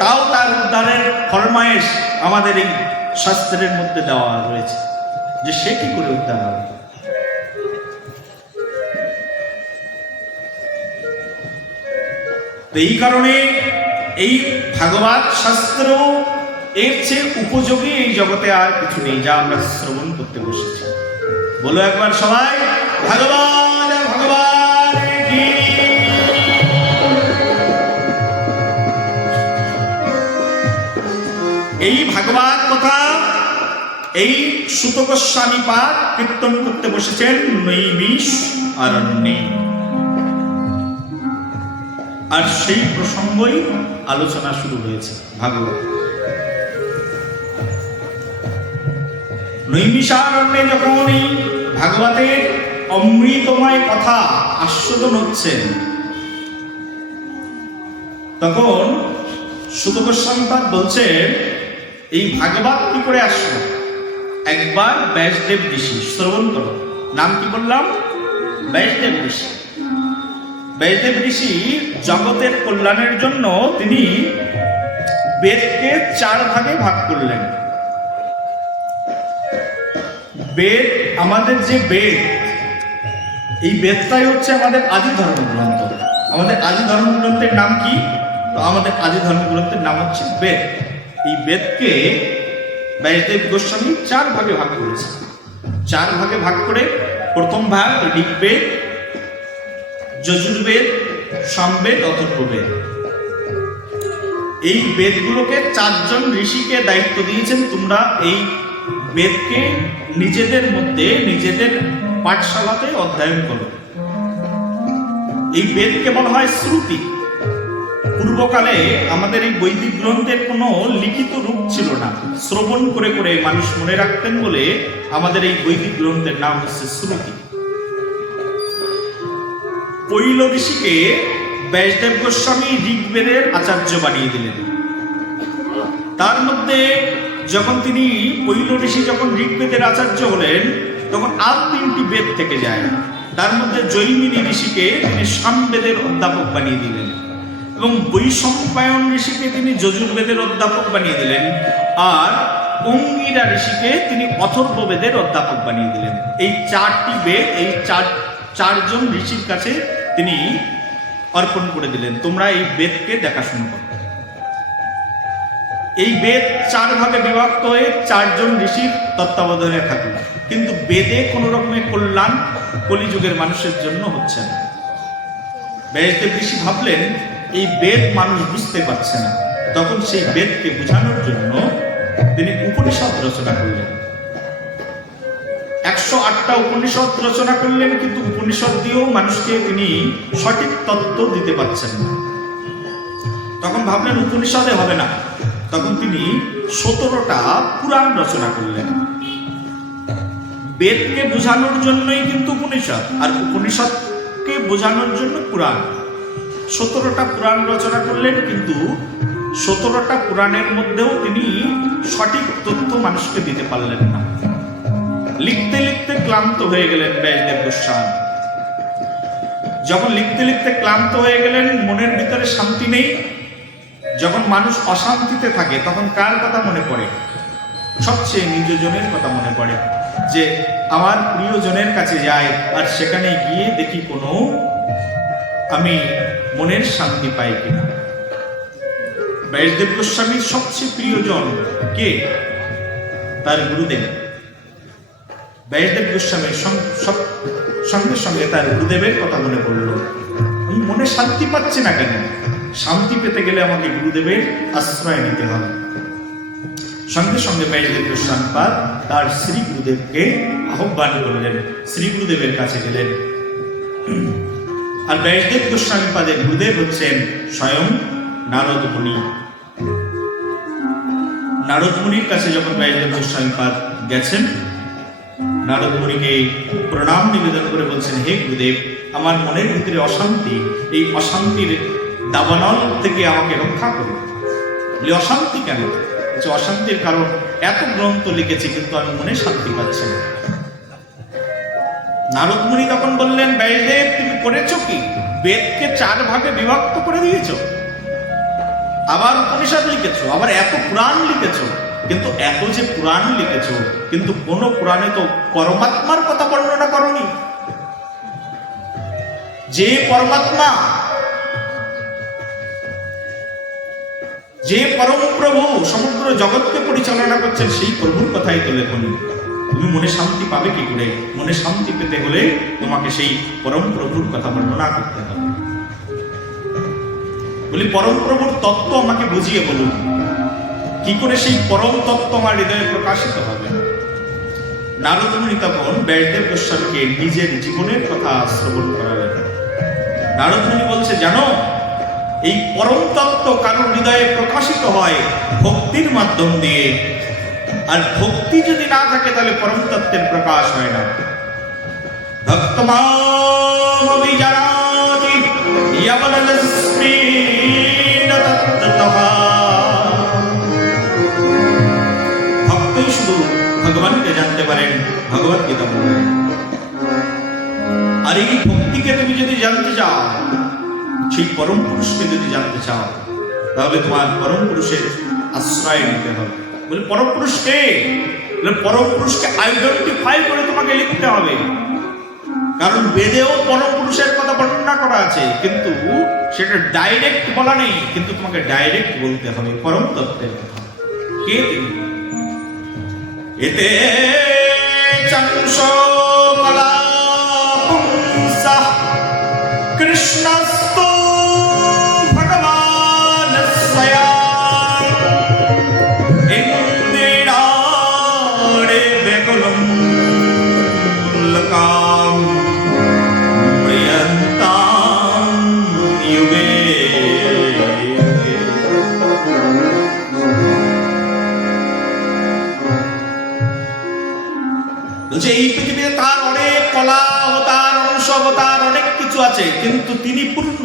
তাও তার উদ্ধারের ফরমায়েশ আমাদের এই শাস্ত্রের মধ্যে দেওয়া রয়েছে যে সে কি করে উদ্ধার হবে। এই কারণে এই ভাগবত শাস্ত্র এর চেয়ে উপযোগী এই জগতে আর কিছু নেই যা আমরা শ্রবণ করতে বসেছি। বলো একবার সবাই, ভগবান ভগবান কি। এই ভাগবত কথা এই সুত গোস্বামী পাদ কীর্তন করতে বসেছেন নৈমিষ অরণ্যে। আর সেই প্রসঙ্গই আলোচনা শুরু হয়েছে ভাগবত। নৈমিষারণ্যে যখন এই ভাগবতের অমৃতময় কথা আস্বাদন হচ্ছে, তখন সুত গোস্বামী পাদ বলছেন এই ভাগবত কি করে আসলো। একবার ব্যাসদেব ঋষি, শ্রবণ করো, নাম কি বললাম? ব্যাসদেব ঋষি। ব্যাসদেব ঋষি জগতের কল্যাণের জন্য তিনি বেদকে 4 ভাগে ভাগ করলেন। বেদ, আমাদের যে বেদ, এই বেদটাই হচ্ছে আমাদের আদি ধর্মগ্রন্থ। আমাদের আদি ধর্মগ্রন্থের নাম কি? তো আমাদের আদি ধর্মগ্রন্থের নাম হচ্ছে বেদ। এই বেদকে ব্যাসদেব গোস্বামী 4 ভাগে ভাগ করেছে। 4 ভাগে ভাগ করে প্রথম ভাগ ঋগ্বেদ, যজুর্বেদ, সামবেদ, অথর্ববেদ। এই বেদগুলোকে 4 জন ঋষিকে দায়িত্ব দিয়েছেন, তোমরা এই বেদকে নিজেদের মধ্যে নিজেদের পাঠশালাতে অধ্যয়ন করো। এই বেদকে বলা হয় শ্রুতি। পূর্বকালে আমাদের এই বৈদিক গ্রন্থের কোনো লিখিত রূপ ছিল না, শ্রবণ করে করে মানুষ মনে রাখতেন বলে আমাদের এই বৈদিক গ্রন্থের নাম হচ্ছে শ্রুতি। পৈল ঋষিকে ব্যাসদেব গোস্বামী ঋগ্বেদের আচার্য বানিয়ে দিলেন। তার মধ্যে যখন তিনি পৈল ঋষি যখন ঋগ্বেদের আচার্য হলেন, তখন আর 3টি বেদ থেকে যায়। তার মধ্যে জৈমিনী ঋষিকে তিনি সামবেদের অধ্যাপক বানিয়ে দিলেন, এবং বৈশম্পায়ন ঋষিকে তিনি যজুর্বেদের অধ্যাপক বানিয়ে দিলেন, আর অঙ্গিরা ঋষিকে তিনি অথর্ববেদের অধ্যাপক বানিয়ে দিলেন। এই 4টি বেদ এই চারজন ঋষির কাছে তিনি অর্পণ করে দিলেন, তোমরা এই বেদকে দেখাশোনা করো। এই বেদ 4 ভাগে বিভক্ত হয়ে 4জন ঋষির তত্ত্বাবধানে থাকল, কিন্তু বেদে কোনো রকমের কল্যাণ কলিযুগের মানুষের জন্য হচ্ছে না। ব্যাসদেব ঋষি ভাবলেন এই বেদ মানুষ বুঝতে পারছে না, তখন সেই বেদকে বোঝানোর জন্য তিনি উপনিষদ রচনা করলেন। 108টা উপনিষদ রচনা করলেন, কিন্তু উপনিষদ দিয়েও মানুষকে তিনি সঠিক তত্ত্ব দিতে পারছেন না। তখন ভাবলেন উপনিষদে হবে না, তখন তিনি 17টা পুরাণ রচনা করলেন। বেদকে বোঝানোর জন্যই কিন্তু উপনিষদ, আর উপনিষদকে বোঝানোর জন্য পুরাণ। 17টা পুরাণ রচনা করলেন, কিন্তু 17টা পুরাণের মধ্যেও তিনি সঠিক তথ্য মানুষকে দিতে পারলেন না। লিখতে লিখতে ক্লান্ত হয়ে গেলেন ব্যাসদেব গোস্বামী। যখন লিখতে লিখতে ক্লান্ত হয়ে গেলেন, মনের ভিতরে শান্তি নেই। যখন মানুষ অশান্তিতে থাকে তখন কার কথা মনে পড়ে? সবচেয়ে নিজজনের কথা মনে পড়ে, যে আমার প্রিয়জনের কাছে যাই আর সেখানে গিয়ে দেখি কোনো আমি মনের শান্তি পাই কিনা। ব্যাসদেব গোস্বামীর সবচেয়ে প্রিয়জন কে? তার গুরুদেব। ব্যাসদেব গোস্বামীর সঙ্গে সঙ্গে তার গুরুদেবের কথা মনে পড়ল। আমি মনে শান্তি পাচ্ছি না কেন? শান্তি পেতে গেলে আমাকে গুরুদেবের আশ্রয় নিতে হবে। সঙ্গে সঙ্গে ব্যাসদেব গোস্বামী পাদ তার শ্রী গুরুদেবকে আহ্বান করলেন, শ্রী গুরুদেবের কাছে গেলেন। আর ব্যাসদেব গোস্বামী পাদের গুরুদেব হচ্ছেন স্বয়ং নারদ মুনি। নারদ মুনির কাছে যখন ব্যাসদেব গোস্বামী পাদ গেছেন, নারদ মুনিকে প্রণাম নিবেদন করে বলছেন, হে গুরুদেব, আমার মনের ভিতরে অশান্তি, এই অশান্তির দাবানল থেকে আমাকে রক্ষা করুন। বলে অশান্তি কেন? অশান্তির কারণ এত গ্রন্থ লিখেছি, কিন্তু আমি মনে শান্তি পাচ্ছি না। নারদ মুনি তখন বললেন, ব্যাসদেব তুমি করেছো কি? বেদকে 4 ভাগে বিভক্ত করে দিয়েছ, আবার উপনিষদ লিখেছো, আবার এত পুরাণ লিখেছো, কিন্তু এত যে পুরাণ লিখেছো, কিন্তু কোন পুরাণে তো পরমাত্মার কথা বর্ণনা করনি। যে পরমাত্মা, যে পরম প্রভু সমগ্র জগৎকে পরিচালনা করছেন, সেই প্রভুর কথাই তো লেখনি। তুমি মনে শান্তি পাবে কি করে? মনে শান্তি পেতে হলে তোমাকে সেই পরম প্রভুর কথা বর্ণনা করতে হবে। বলি পরম প্রভুর তত্ত্ব আমাকে বুঝিয়ে বলুন, কি করে সেই পরম তত্ত্ব আমার হৃদয়ে প্রকাশিত হবে। নারদ মুনি তখন ব্যাসদেব গোস্বামীকে নিজের জীবনের কথা শ্রবণ করালেন। নারদ মুনি বলছে, জানো এই পরম তত্ত্ব কারোর হৃদয়ে প্রকাশিত হয় ভক্তির মাধ্যম দিয়ে, আর ভক্তি যদি না থাকে তাহলে পরম তত্ত্বের প্রকাশ হয় না। ভক্তমাম অভিজানাতি ইয়াবনলস্মিন তত্ত্বতঃ। ভক্তই শুধু ভগবানকে জানতে পারেন, ভগবত গীতা বলেন। আর এই ভক্তিকে তুমি যদি জানতে চাও, সেই পরম পুরুষকে যদি জানতে চাও, তাহলে তোমার পরম পুরুষের আশ্রয় নিতে হবে। বলে পরম পুরুষকে, পরম পুরুষকে আইডেন্টিফাই করে তোমাকে লিখতে হবে। কারণ বেদেও পরম পুরুষের কথা বর্ণনা করা আছে, কিন্তু সেটা ডাইরেক্ট বলা নেই, কিন্তু তোমাকে ডাইরেক্ট বলতে হবে পরম তত্ত্বের কথা। কে তিনি? এতে চংস কলা পুংসা কৃষ্ণস্তু ভগবান স্বয়ং ইন্দিরাড়ে বেকুলম লকাম প্রিয়ন্তাম যুগে বলছে এই পৃথিবীতে তার অনেক কলা অবতার, অংশ অবতার, অনেক কিছু আছে, কিন্তু তিনি পূর্ণ।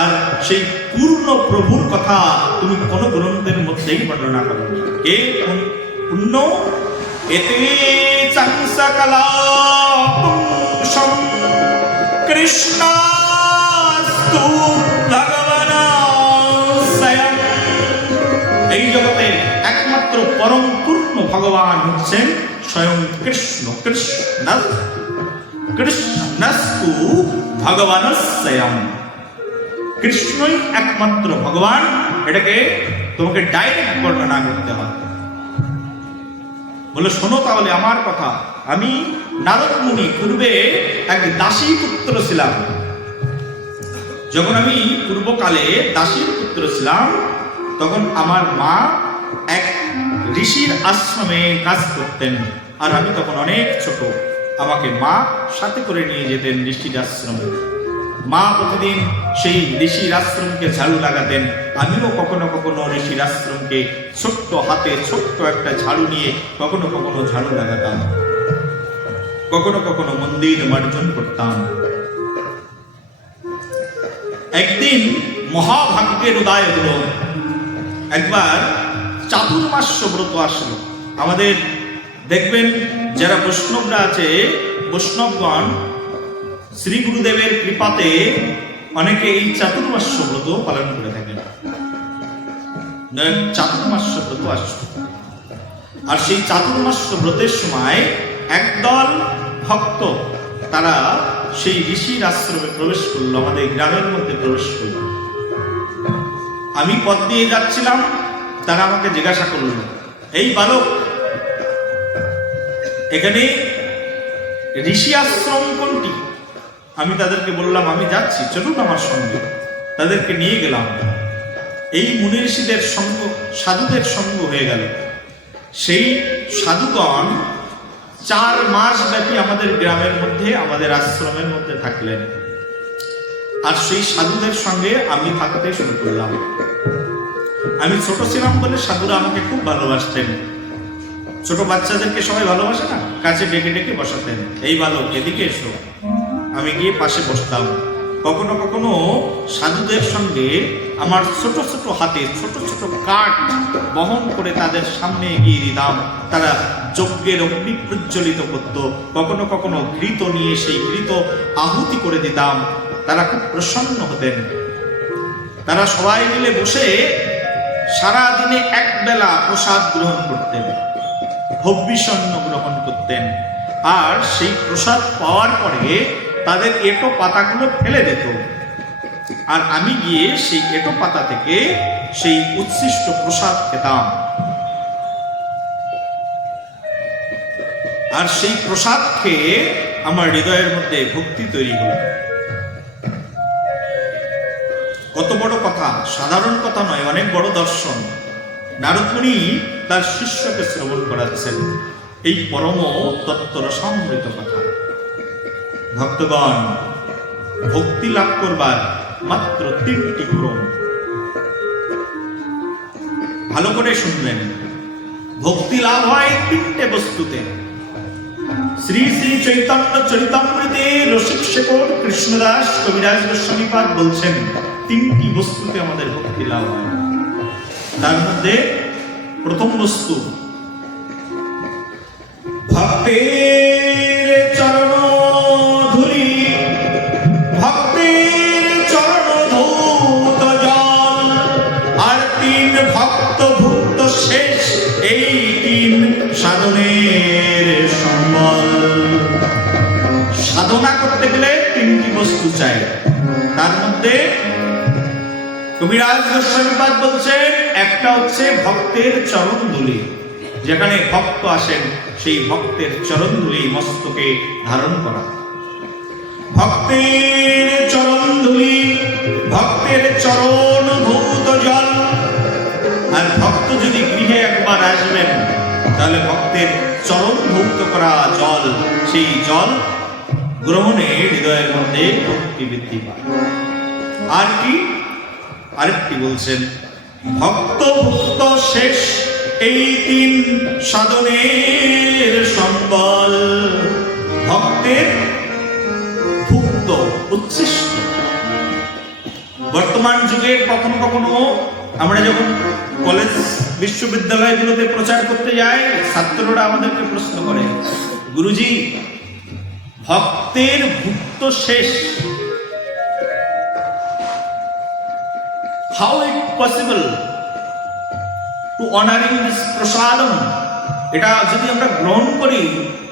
আর সেই পূর্ণ প্রভুর কথা তুমি কোনো গ্রন্থের মধ্যেই বর্ণনা করো। কে পূর্ণ? এতে চাংসকলা পুংসম কৃষ্ণাস্তু ভগবান স্বয়ং। এই জগতে একমাত্র পরম পূর্ণ ভগবান হচ্ছেন স্বয়ং কৃষ্ণ। কৃষ্ণস্তু ভগবান স্বয়ং। কৃষ্ণই একমাত্র ভগবান। এটাকে তোমাকে ডাইরেক্ট বর্ণনা করতে হবে। বলে শোনো তাহলে আমার কথা। আমি নারদ মুনি পূর্বে এক দাসী পুত্র ছিলাম। যখন আমি পূর্বকালে দাসীর পুত্র ছিলাম, তখন আমার মা এক ঋষির আশ্রমে কাজ করতেন। আর আমি তখন অনেক ছোট। আমাকে মা সাথে করে নিয়ে যেতেন ঋষির আশ্রমে। মা প্রতিদিন সেই ঋষির আশ্রমকে ঝাড়ু লাগাতেন। আমিও কখনো কখনো ঋষির আশ্রমকে ছোট্ট হাতে ছোট্ট একটা ঝাড়ু নিয়ে কখনো কখনো ঝাড়ু লাগাতাম, কখনো কখনো মন্দির মার্জন করতাম। একদিন মহাভাগ্যের উদয় হলো। একবার চাতুর্মাস্য ব্রত আসলো। আমাদের দেখবেন যারা বৈষ্ণবরা আছে, বৈষ্ণবগণ শ্রী গুরুদেবের কৃপাতে অনেকে এই চাতুর্মাস্য ব্রত পালন করে থাকেন। চাতুর্মাস্য ব্রত আসলো। আর সেই চাতুর্মাস্য ব্রতের সময় একদল ভক্ত তারা সেই ঋষির আশ্রমে প্রবেশ করলো, আমাদের গ্রামের মধ্যে প্রবেশ করলো। আমি পথ দিয়ে যাচ্ছিলাম, তারা আমাকে জিজ্ঞাসা করলো, এই বালক, এখানে ঋষি আশ্রম কোনটি? আমি তাদেরকে বললাম আমি যাচ্ছি, চলুন আমার সঙ্গে। তাদেরকে নিয়ে গেলাম। এই মুনি ঋষিদের সঙ্গ, সাধুদের সঙ্গ হয়ে গেল। সেই সাধুগণ 4 মাস ব্যাপী আমাদের গ্রামের মধ্যে, আমাদের আশ্রমের মধ্যে থাকলেন। আর সেই সাধুদের সঙ্গে আমি থাকতে শুরু করলাম। আমি ছোট ছিলাম বলে সাধুরা আমাকে খুব ভালোবাসতেন। ছোট বাচ্চাদেরকে সবাই ভালোবাসে না, কাছে ডেকে ডেকে বসাতেন, এই বালক এদিকে এসো। আমি গিয়ে পাশে বসতাম। কখনো কখনো সাধুদের সঙ্গে আমার ছোট ছোট হাতে ছোট ছোট কাঠ বহন করে তাদের সামনে এগিয়ে দিতাম। তারা যজ্ঞের অগ্নি প্রজ্বলিত করত। কখনো কখনো ঘৃত নিয়ে সেই ঘৃত আহুতি করে দিতাম। তারা খুব প্রসন্ন হতেন। তারা সবাই মিলে বসে সারা দিনে এক বেলা প্রসাদ গ্রহণ করতেন, হব্যিষণ্য গ্রহণ করতেন। আর সেই প্রসাদ পাওয়ার পরে তাদের এঁটো পাতাগুলো ফেলে দিত। আর আমি গিয়ে সেই এঁটো পাতা থেকে সেই উচ্ছিষ্ট প্রসাদ খেতাম। আর সেই প্রসাদ খেয়ে আমার হৃদয়ের মধ্যে ভক্তি তৈরি হল। কত বড় কথা, সাধারণ কথা নয়, অনেক বড় দর্শন। নারদ মুনি তার শিষ্যকে শ্রবণ করাচ্ছেন এই পরম তত্ত্বরসামৃত কথা। ভক্তগণ, ভক্তি লাভ করবার মাত্র 3টি ক্রম। ভালো করে শুনবেন। ভক্তি লাভ হয় 3টে বস্তুতে। শ্রী শ্রী চৈতন্য চরিতামৃতে রসিক শেখর কৃষ্ণদাস কবিরাজ গোস্বামীপাদ বলছেন 3টি বস্তুতে আমাদের ভক্তি লাভ হয়। তার মধ্যে প্রথম বস্তু ভক্তের চরণ ধুলি, ভক্তের চরণ ধৌত জল। আর 3 ভক্ত ভুক্ত শেষ, এই 3 সাধনের সম্বল। সাধনা করতে গেলে 3টি বস্তু চাই। তার মধ্যে কবিরাজ গোস্বামীপাদ বলছেন একটা হচ্ছে ভক্তের চরণ ধুলি। যেখানে ভক্ত আসেন সেই ভক্তের চরণ ধুলি মস্তকে ধারণ করা। ভক্তের চরণ ধুলি, ভক্তের চরণ ধৌত জল। আর ভক্ত যদি গৃহে একবার আসবেন, তাহলে ভক্তের চরণ ধৌত করা জল, সেই জল গ্রহণে হৃদয়ের মধ্যে ভক্তি বৃদ্ধি পায়। আর কি? আরেকটি বলছেন ভক্ত ভুক্ত শেষ, এই তিন সাধনের সম্বল ভক্তের ভুক্ত উচ্ছিষ্ট। বর্তমান যুগের কখনো কখনো আমরা যখন কলেজ বিশ্ববিদ্যালয়গুলোতে প্রচার করতে যাই, ছাত্ররা আমাদেরকে প্রশ্ন করে, গুরুজি ভক্তের ভুক্ত শেষ, how it possible to honouring this প্রসাদম? এটা যদি আমরা গ্রহণ করি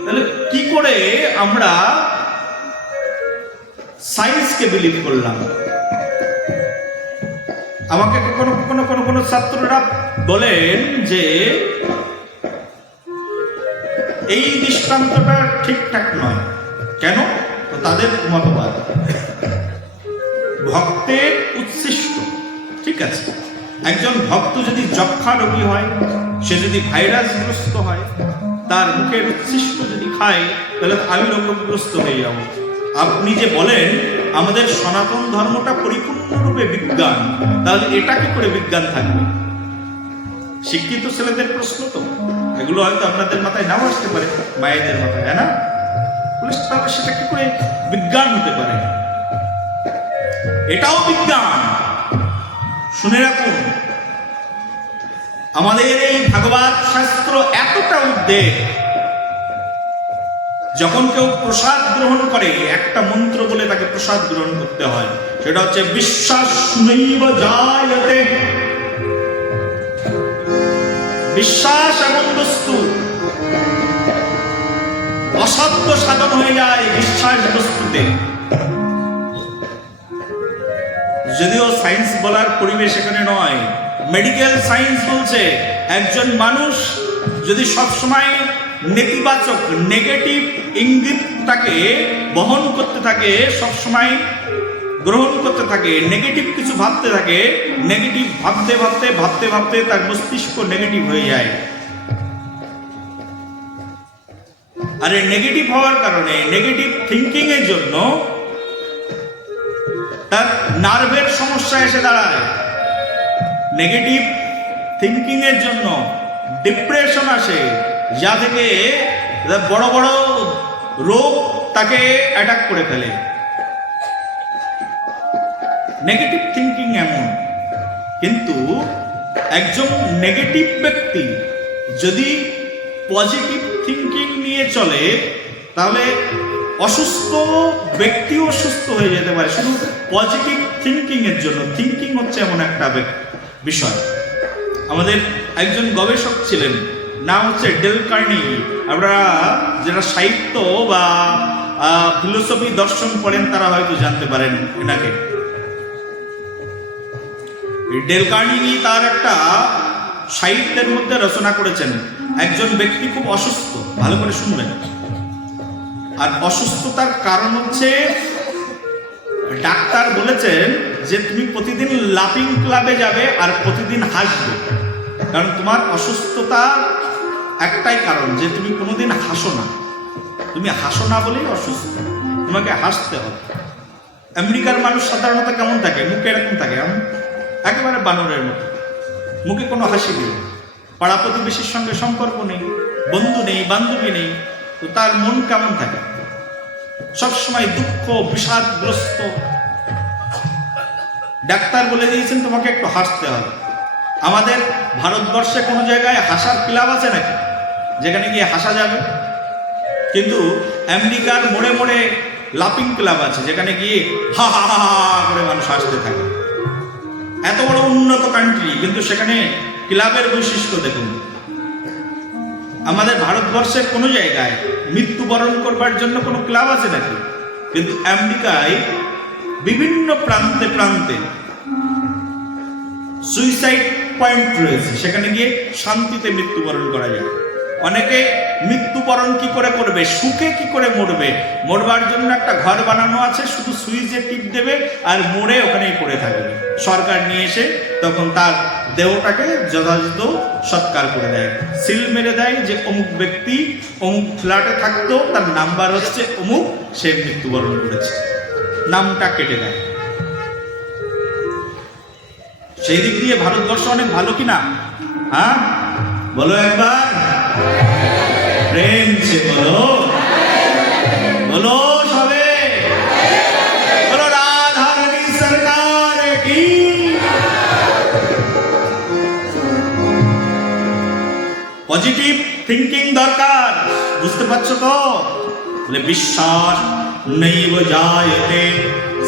তাহলে কি করে আমরা সায়েন্সকে বিলিভ করলাম? আমাকে কখনো কখনো কোনো কোনো ছাত্ররা বলেন যে এই দৃষ্টান্তটা ঠিকঠাক নয়। কেন? তো তাদের মতবাদ ভক্তের উচ্ছিষ্ট। ঠিক আছে, একজন ভক্ত যদি যক্ষা রোগী হয়, সে যদি ভাইরাসগ্রস্ত হয়, তার মুখের উচ্ছিষ্ট যদি খায়, তাহলে আমি রোগগ্রস্ত হয়ে যাব। আপনি যে বলেন আমাদের সনাতন ধর্মটা পরিপূর্ণরূপে বিজ্ঞান, তাহলে এটা কি করে বিজ্ঞান থাকবে? শিক্ষিত ছেলেদের প্রশ্ন তো এগুলো হয়তো আপনাদের মাথায় নাও আসতে পারে, মায়েদের মাথায়, হ্যাঁ না? তাহলে সেটা কি করে বিজ্ঞান হতে পারে? এটাও বিজ্ঞান। শুনে রাখুন, আমাদের এই ভাগবত শাস্ত্র এতটা উদ্বেগ, যখন কেউ প্রসাদ গ্রহণ করে একটা মন্ত্র বলে তাকে প্রসাদ গ্রহণ করতে হয়, সেটা হচ্ছে বিশ্বাস নৈব জায়তে। বিশ্বাস এমন বস্তু, অসাধ্য সাধন হয়ে যায় বিশ্বাস বস্তুতে। যদিও সায়েন্স বলার পরিবেশ এখানে নয়, মেডিকেল সায়েন্স বলছে একজন মানুষ যদি সবসময় নেতিবাচক নেগেটিভ ইঙ্গিতটাকে বহন করতে থাকে, সবসময় গ্রহণ করতে থাকে, নেগেটিভ কিছু ভাবতে থাকে, নেগেটিভ ভাবতে ভাবতে ভাবতে ভাবতে তার মস্তিষ্ক নেগেটিভ হয়ে যায়। আর এই নেগেটিভ হওয়ার কারণে, নেগেটিভ থিঙ্কিং এর জন্য তার নার্ভের সমস্যা এসে দাঁড়ায়। নেগেটিভ থিঙ্কিং এর জন্য ডিপ্রেশন আসে, যা থেকে বড় বড় রোগ তাকে অ্যাটাক করে ফেলে। নেগেটিভ থিঙ্কিং এমন। কিন্তু একজন নেগেটিভ ব্যক্তি যদি পজিটিভ থিঙ্কিং নিয়ে চলে, তাহলে অসুস্থ ব্যক্তিও সুস্থ হয়ে যেতে পারে শুধু পজিটিভ থিঙ্কিং এর জন্য। থিঙ্কিং হচ্ছে এমন একটা বিষয়। আমাদের একজন গবেষক ছিলেন, নাম হচ্ছে ডেল কার্নেগি। আমরা যারা সাহিত্য বা ফিলোসফি দর্শন পড়েন তারা হয়তো জানতে পারেন এনাকে। ডেল কার্নেগি তার একটা সাহিত্যের মধ্যে রচনা করেছেন, একজন ব্যক্তি খুব অসুস্থ, ভালো করে শুনবেন। আর অসুস্থতার কারণ হচ্ছে, ডাক্তার বলেছেন যে তুমি প্রতিদিন লাফিং ক্লাবে যাবে আর প্রতিদিন হাসবে, কারণ তোমার অসুস্থতা একটাই কারণ যে তুমি কোনোদিন হাসো না। তুমি হাসো না বলেই অসুস্থ, তোমাকে হাসতে হবে। আমেরিকার মানুষ সাধারণত কেমন থাকে? মুখে এরকম থাকে, একেবারে বানরের মতো, মুখে কোনো হাসি নেই, পাড়া প্রতিবেশীর সঙ্গে সম্পর্ক নেই, বন্ধু নেই, বান্ধবী নেই, তো তার মন কেমন থাকে? সবসময় দুঃখ বিষাদগ্রস্ত। ডাক্তার বলে দিয়েছেন তোমাকে একটু হাসতে হবে। আমাদের ভারতবর্ষে কোনো জায়গায় হাসার ক্লাব আছে নাকি যেখানে গিয়ে হাসা যাবে? কিন্তু আমেরিকার মোড়ে মোড়ে লাফিং ক্লাব আছে যেখানে গিয়ে হা হা হা করে মানুষ হাসতে থাকে। এত বড় উন্নত কান্ট্রি, কিন্তু সেখানে ক্লাবের বৈশিষ্ট্য দেখুন। আমাদের ভারতবর্ষের কোনো জায়গায় মৃত্যুবরণ করবার জন্য কোনো ক্লাব আছে নাকি? কিন্তু আমেরিকায় বিভিন্ন প্রান্তে প্রান্তে সুইসাইড পয়েন্ট রয়েছে, সেখানে গিয়ে শান্তিতে মৃত্যুবরণ করা যায়। অনেকে মৃত্যুবরণ কি করে করবে, সুখে কি করে মরবে, মরবার জন্য একটা ঘর বানানো আছে, শুধু সুইচে টিপ দেবে আর মরে ওখানেই পড়ে থাকবে। সরকার নিয়ে এসে তখন তার দেহটাকে যথাযথ সৎকার করে দেয়, সিল মেরে দেয় যে অমুক ব্যক্তি অমুক ফ্ল্যাটে থাকতো, তার নাম্বার হচ্ছে অমুক, সে মৃত্যুবরণ করেছে, নামটা কেটে দেয়। সেই দিক দিয়ে ভারতবর্ষ অনেক ভালো কিনা? হ্যাঁ, বলো একবার, প্রেম সে বলো, বলো সবে, বলো রাধা রানী সরকার কি। পজিটিভ থিঙ্কিং দরকার, বুঝতে পারছো তো? বলে বিশ্বাস নৈব জায়তে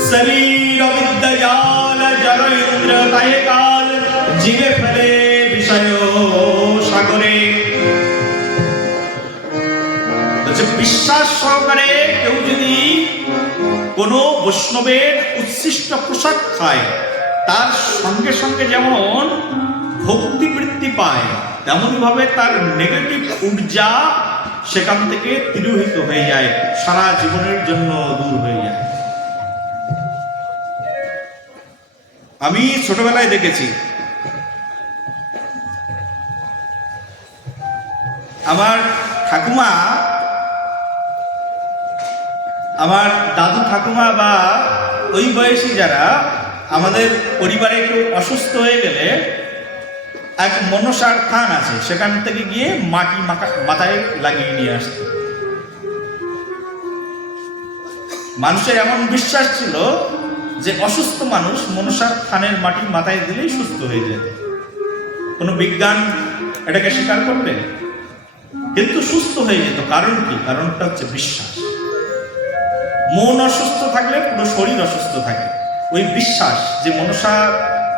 শরীর বিদ্যাজাল জড়েন্দ্র তায়ে কাল জীবে ফলে বিষয় সাগরে। বিশ্বাস সহকারে কেউ যদি কোনো বৈষ্ণবের উচ্ছিষ্ট প্রসাদ খায়, তার সঙ্গে সঙ্গে যেমন ভক্তি বৃদ্ধি পায়, তেমনই ভাবে তার নেগেটিভ ঊর্জা সেখান থেকে তিরোহিত হয়ে যায়, সারা জীবনের জন্য দূর হয়ে যায়। আমি ছোটবেলায় দেখেছি, আমার ঠাকুমা, আমার দাদু ঠাকুমা বা ওই বয়সী যারা, আমাদের পরিবারে কেউ অসুস্থ হয়ে গেলে এক মনসার থান আছে, সেখান থেকে গিয়ে মাটি মাথায় লাগিয়ে নিয়ে আসত। মানুষের এমন বিশ্বাস ছিল যে অসুস্থ মানুষ মনসার থানের মাটি মাথায় দিলেই সুস্থ হয়ে যেত। কোনো বিজ্ঞান এটাকে স্বীকার করবে? কিন্তু সুস্থ হয়ে যেত। কারণ কি? কারণটা হচ্ছে বিশ্বাস। মন অসুস্থ থাকলে পুরো শরীর অসুস্থ থাকে। ওই বিশ্বাস যে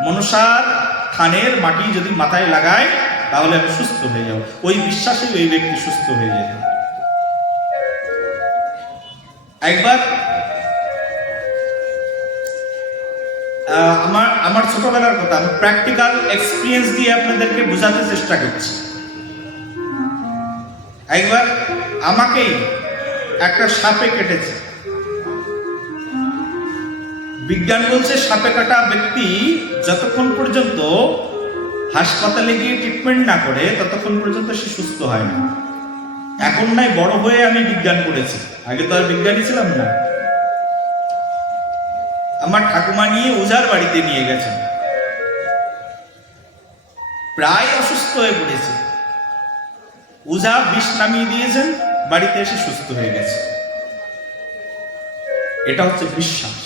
মনসার থানের মাটি যদি মাথায় লাগায় তাহলে আমি সুস্থ হয়ে যাব, ওই বিশ্বাসে ওই ব্যক্তি সুস্থ হয়ে যেত। একবার আমার ছোটবেলার কথা, আমি প্র্যাকটিক্যাল এক্সপিরিয়েন্স দিয়ে আপনাদেরকে বোঝাতে চেষ্টা করছি। একবার আমাকেই একটা সাপে কেটেছে। বিজ্ঞান বলছে সাপে কাটা ব্যক্তি যতক্ষণ পর্যন্ত হাসপাতালে গিয়ে ট্রিটমেন্ট না করে ততক্ষণ পর্যন্ত সে সুস্থ হয় না। এখন নাই বড় হয়ে আমি বিজ্ঞান পড়েছি, আগে তো আর বিজ্ঞানী ছিলাম না। আমার ঠাকুমা নিয়ে ওঝার বাড়িতে নিয়ে গেছেন, প্রায় অসুস্থ হয়ে পড়েছে। ওঝা বিষ নামিয়ে দিয়েছেন, বাড়িতে এসে সুস্থ হয়ে গেছে। এটা হচ্ছে বিশ্বাস।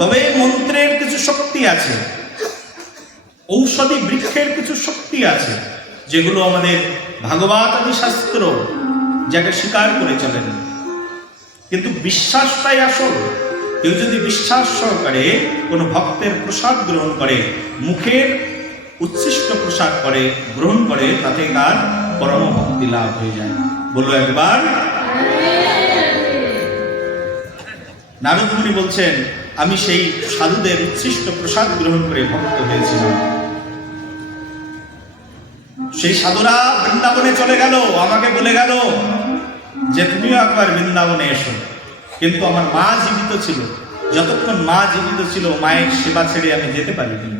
তবে মন্ত্রের কিছু শক্তি আছে, ঔষধি বৃক্ষের কিছু শক্তি আছে, যেগুলো আমাদের ভাগবত আদি শাস্ত্র যাকে স্বীকার করে চলেন। কিন্তু বিশ্বাসটাই আসল। কেউ যদি বিশ্বাস সহকারে কোনো ভক্তের প্রসাদ গ্রহণ করে, মুখের উচ্ছিষ্ট প্রসাদ গ্রহণ করে, তাতে তার পরম ভক্তি লাভ হয়ে যায়। বলো একবার। নারদ মুনি বলছেন, আমি সেই সাধুদের উচ্ছিষ্ট প্রসাদ গ্রহণ করে ভক্ত হয়েছিলাম। সেই সাধুরা বৃন্দাবনে চলে গেল, আমাকে বলে গেল যে তুমিও একবার বৃন্দাবনে এসো। কিন্তু আমার মা জীবিত ছিল, যতক্ষণ মা জীবিত ছিল মায়ের সেবা ছেড়ে আমি যেতে পারিনি।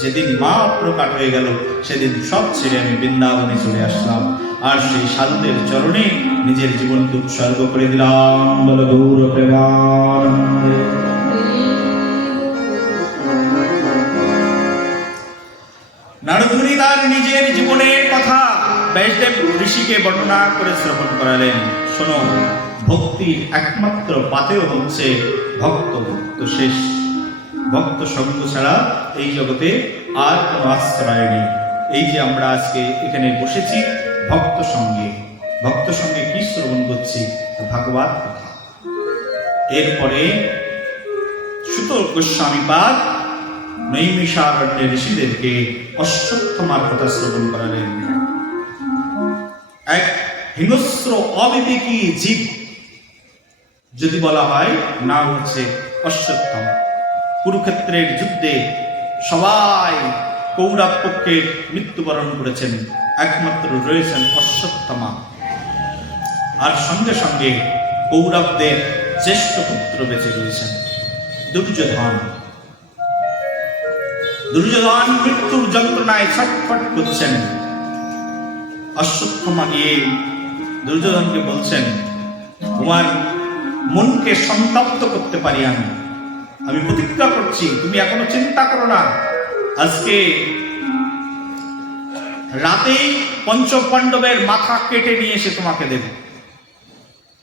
যেদিন মা প্রকাট হয়ে গেল সেদিন সব ছেড়ে আমি বৃন্দাবনে চলে আসলাম, আর সেই সাধুদের চরণে নিজের জীবনকে উৎসর্গ করে দিলাম। বলো গৌর প্রেমানন্দে। নারদ মুনি তার নিজের জীবনের কথা ব্যাসদেব ঋষিকে বর্ণনা করে শ্রবণ করালেন। শোনো, ভক্তির একমাত্র পাথেয় হচ্ছে ভক্ত শেষ। ভক্ত সঙ্গ ছাড়া এই জগতে আর কোনো আশ্রয় নেই। এই যে আমরা আজকে এখানে বসেছি ভক্ত সঙ্গে, ভক্ত সঙ্গে কি শ্রবণ করছি? ভাগবত কথা। এরপরে সুত গোস্বামীপাদ নৈমিষারণ্যের ঋষিদেরকে অশ্বত্থমার কথা শ্রবণ করালেন। এক হিংস্র অবিবেকী জীব যদি বলা হয়, না হচ্ছে অশ্বত্থমা। কুরুক্ষেত্রের যুদ্ধে সবাই কৌরব পক্ষে মৃত্যুবরণ করেছেন, একমাত্র রয়েছেন অশ্বত্থমা। আর সঙ্গে সঙ্গে কৌরবদের জ্যেষ্ঠ পুত্র বেঁচে রয়েছেন দুর্যোধন। দুর্যোধন মৃত্যুর যন্ত্রণায় ছটফট করছেন। অশ্বত্থমা গিয়ে দুর্যোধনকে বলছেন, তোমার মনকে সন্তপ্ত করতে পারি আমি প্রতিজ্ঞা করছি, তুমি এখনো চিন্তা করো না, আজকে রাতেই পঞ্চপাণ্ডবের মাথা কেটে নিয়ে এসে তোমাকে দেবে।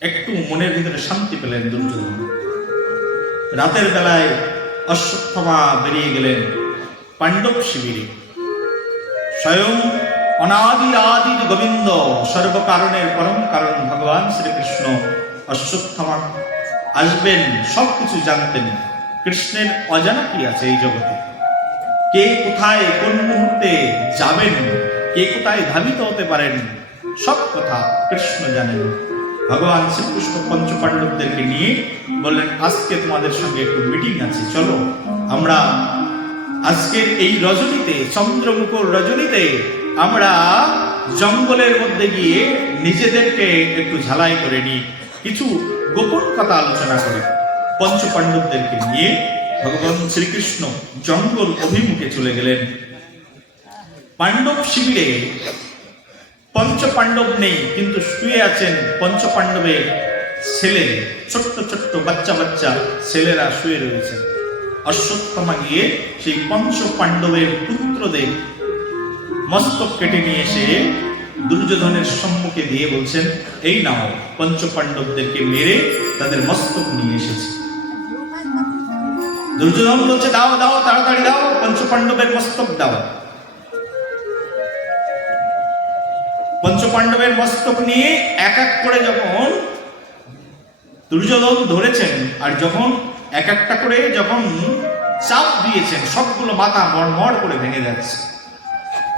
একটু মনের ভিতরে শান্তি পেলেন দুর্যোধন। রাতের বেলায় অশ্বত্থামা বেরিয়ে গেলেন পাণ্ডব শিবিরে। স্বয়ং অনাদির আদির গোবিন্দ, সর্বকারণের পরম কারণ ভগবান শ্রীকৃষ্ণ অশ্বত্থামা আসবেন, সবকিছু জানতেন। কৃষ্ণের অজানা কি আছে এই জগতে? কে কোথায় কোন মুহূর্তে যাবেন, কে কোথায় ধাবিত হতে পারেন, সব কথা কৃষ্ণ জানেন। ভগবান শ্রীকৃষ্ণ পঞ্চপাণ্ডবদেরকে নিয়ে বললেন, আজকে তোমাদের সঙ্গে একটু মিটিং আছে, চলো আমরা আজকের এই রজনীতে, চন্দ্রমুখর রজনীতে আমরা জঙ্গলের মধ্যে গিয়ে নিজেদেরকে একটু ঝালাই করে নিই, কিছু গোপন কথা আলোচনা করি। পঞ্চপাণ্ডবদেরকে নিয়ে ভগবান শ্রীকৃষ্ণ জঙ্গল অভিমুখে চলে গেলেন। পাণ্ডব শিবিরে পঞ্চপাণ্ডব নেই, কিন্তু শুয়ে আছেন পঞ্চপাণ্ডবের ছেলে, ছোট্ট ছোট্ট বাচ্চা বাচ্চা ছেলেরা শুয়ে রয়েছে। অশ্বত্থামা গিয়ে সেই পঞ্চপাণ্ডবের পুত্রদের মস্তক কেটে নিয়ে এসে দুর্যোধনের সম্মুখে দিয়ে বলছেন, এই নাও, পঞ্চপাণ্ডবদেরকে মেরে তাদের মস্তক নিয়ে এসেছে। দুর্যোধন বলছে, দাও দাও, তাড়াতাড়ি দাও, পঞ্চপাণ্ডবের মস্তক দাও। পঞ্চপাণ্ডবের মস্তক নিয়ে এক এক করে যখন দুর্যোধন ধরেছেন, আর যখন এক একটা করে যখন চাপ দিয়েছেন, সবগুলো মাথা মড়মড় করে ভেঙে যাচ্ছে।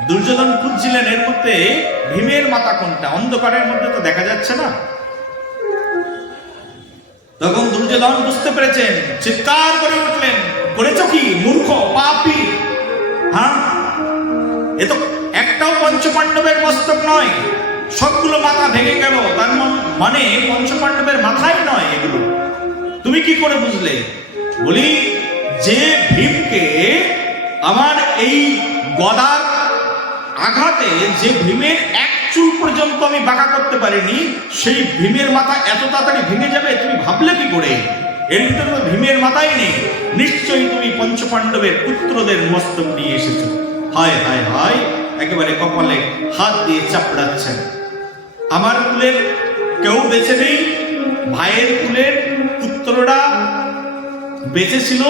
দুর্যোধন খুঁজছিলেন এর মধ্যে ভীমের মাথা কোনটা, অন্ধকারের মধ্যে তো দেখা যাচ্ছে না। তখন দুর্যোধন বুঝতে পেরেছেন, চিৎকার করে উঠলেন, করেছো কি মূর্খ পাপী? হ্যাঁ, এ তো একটাও পঞ্চপাণ্ডবের মস্তক নয়, সবগুলো মাথা ভেঙে গেল। তার মানে পঞ্চপাণ্ডবের মাথাই নয় এগুলো। তুমি কি করে বুঝলে? বলি, যে ভীমকে আমার এই গদার আঘাতে, যে ভীমের এক চুল পর্যন্ত আমি বাঁকা করতে পারিনি, সেই ভীমের মাথা এত তাড়াতাড়ি ভেঙে যাবে তুমি ভাবলে কি করে? এর ভিতরে তো ভীমের মাথাই নেই। নিশ্চয়ই তুমি পঞ্চপাণ্ডবের পুত্রদের মস্তক নিয়ে এসেছো। হায় হায় হায়, একেবারে কপালে হাত দিয়ে চাপড়াচ্ছেন। আমার কুলের কেউ বেঁচে নেই, ভাইয়ের কুলের পুত্ররা বেঁচে ছিল,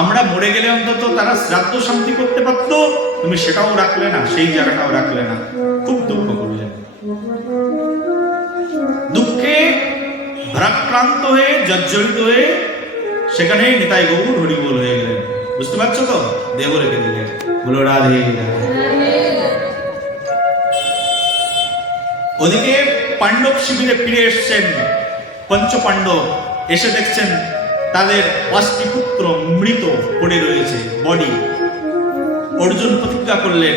আমরা মরে গেলে অন্তত তারা শ্রাদ্ধ শান্তি করতে পারতো, তুমি সেটাও রাখলে না, সেই জায়গাটাও রাখলে না। খুব দুঃখ করলেন। দুঃখে ভারাক্রান্ত হয়ে, জর্জরিত হয়ে সেখানে নিতাই গৌর হরিবোল হয়ে গেলেন। বুঝতে পারছো তো? দেব রেখে দিলেন, বলো রাধে। ওদিকে পাণ্ডব শিবিরে ফিরে এসছেন পঞ্চপাণ্ডব, এসে দেখছেন তাদের 5টি পুত্র মৃত পড়ে রয়েছে, বডি। অর্জুন প্রতিজ্ঞা করলেন,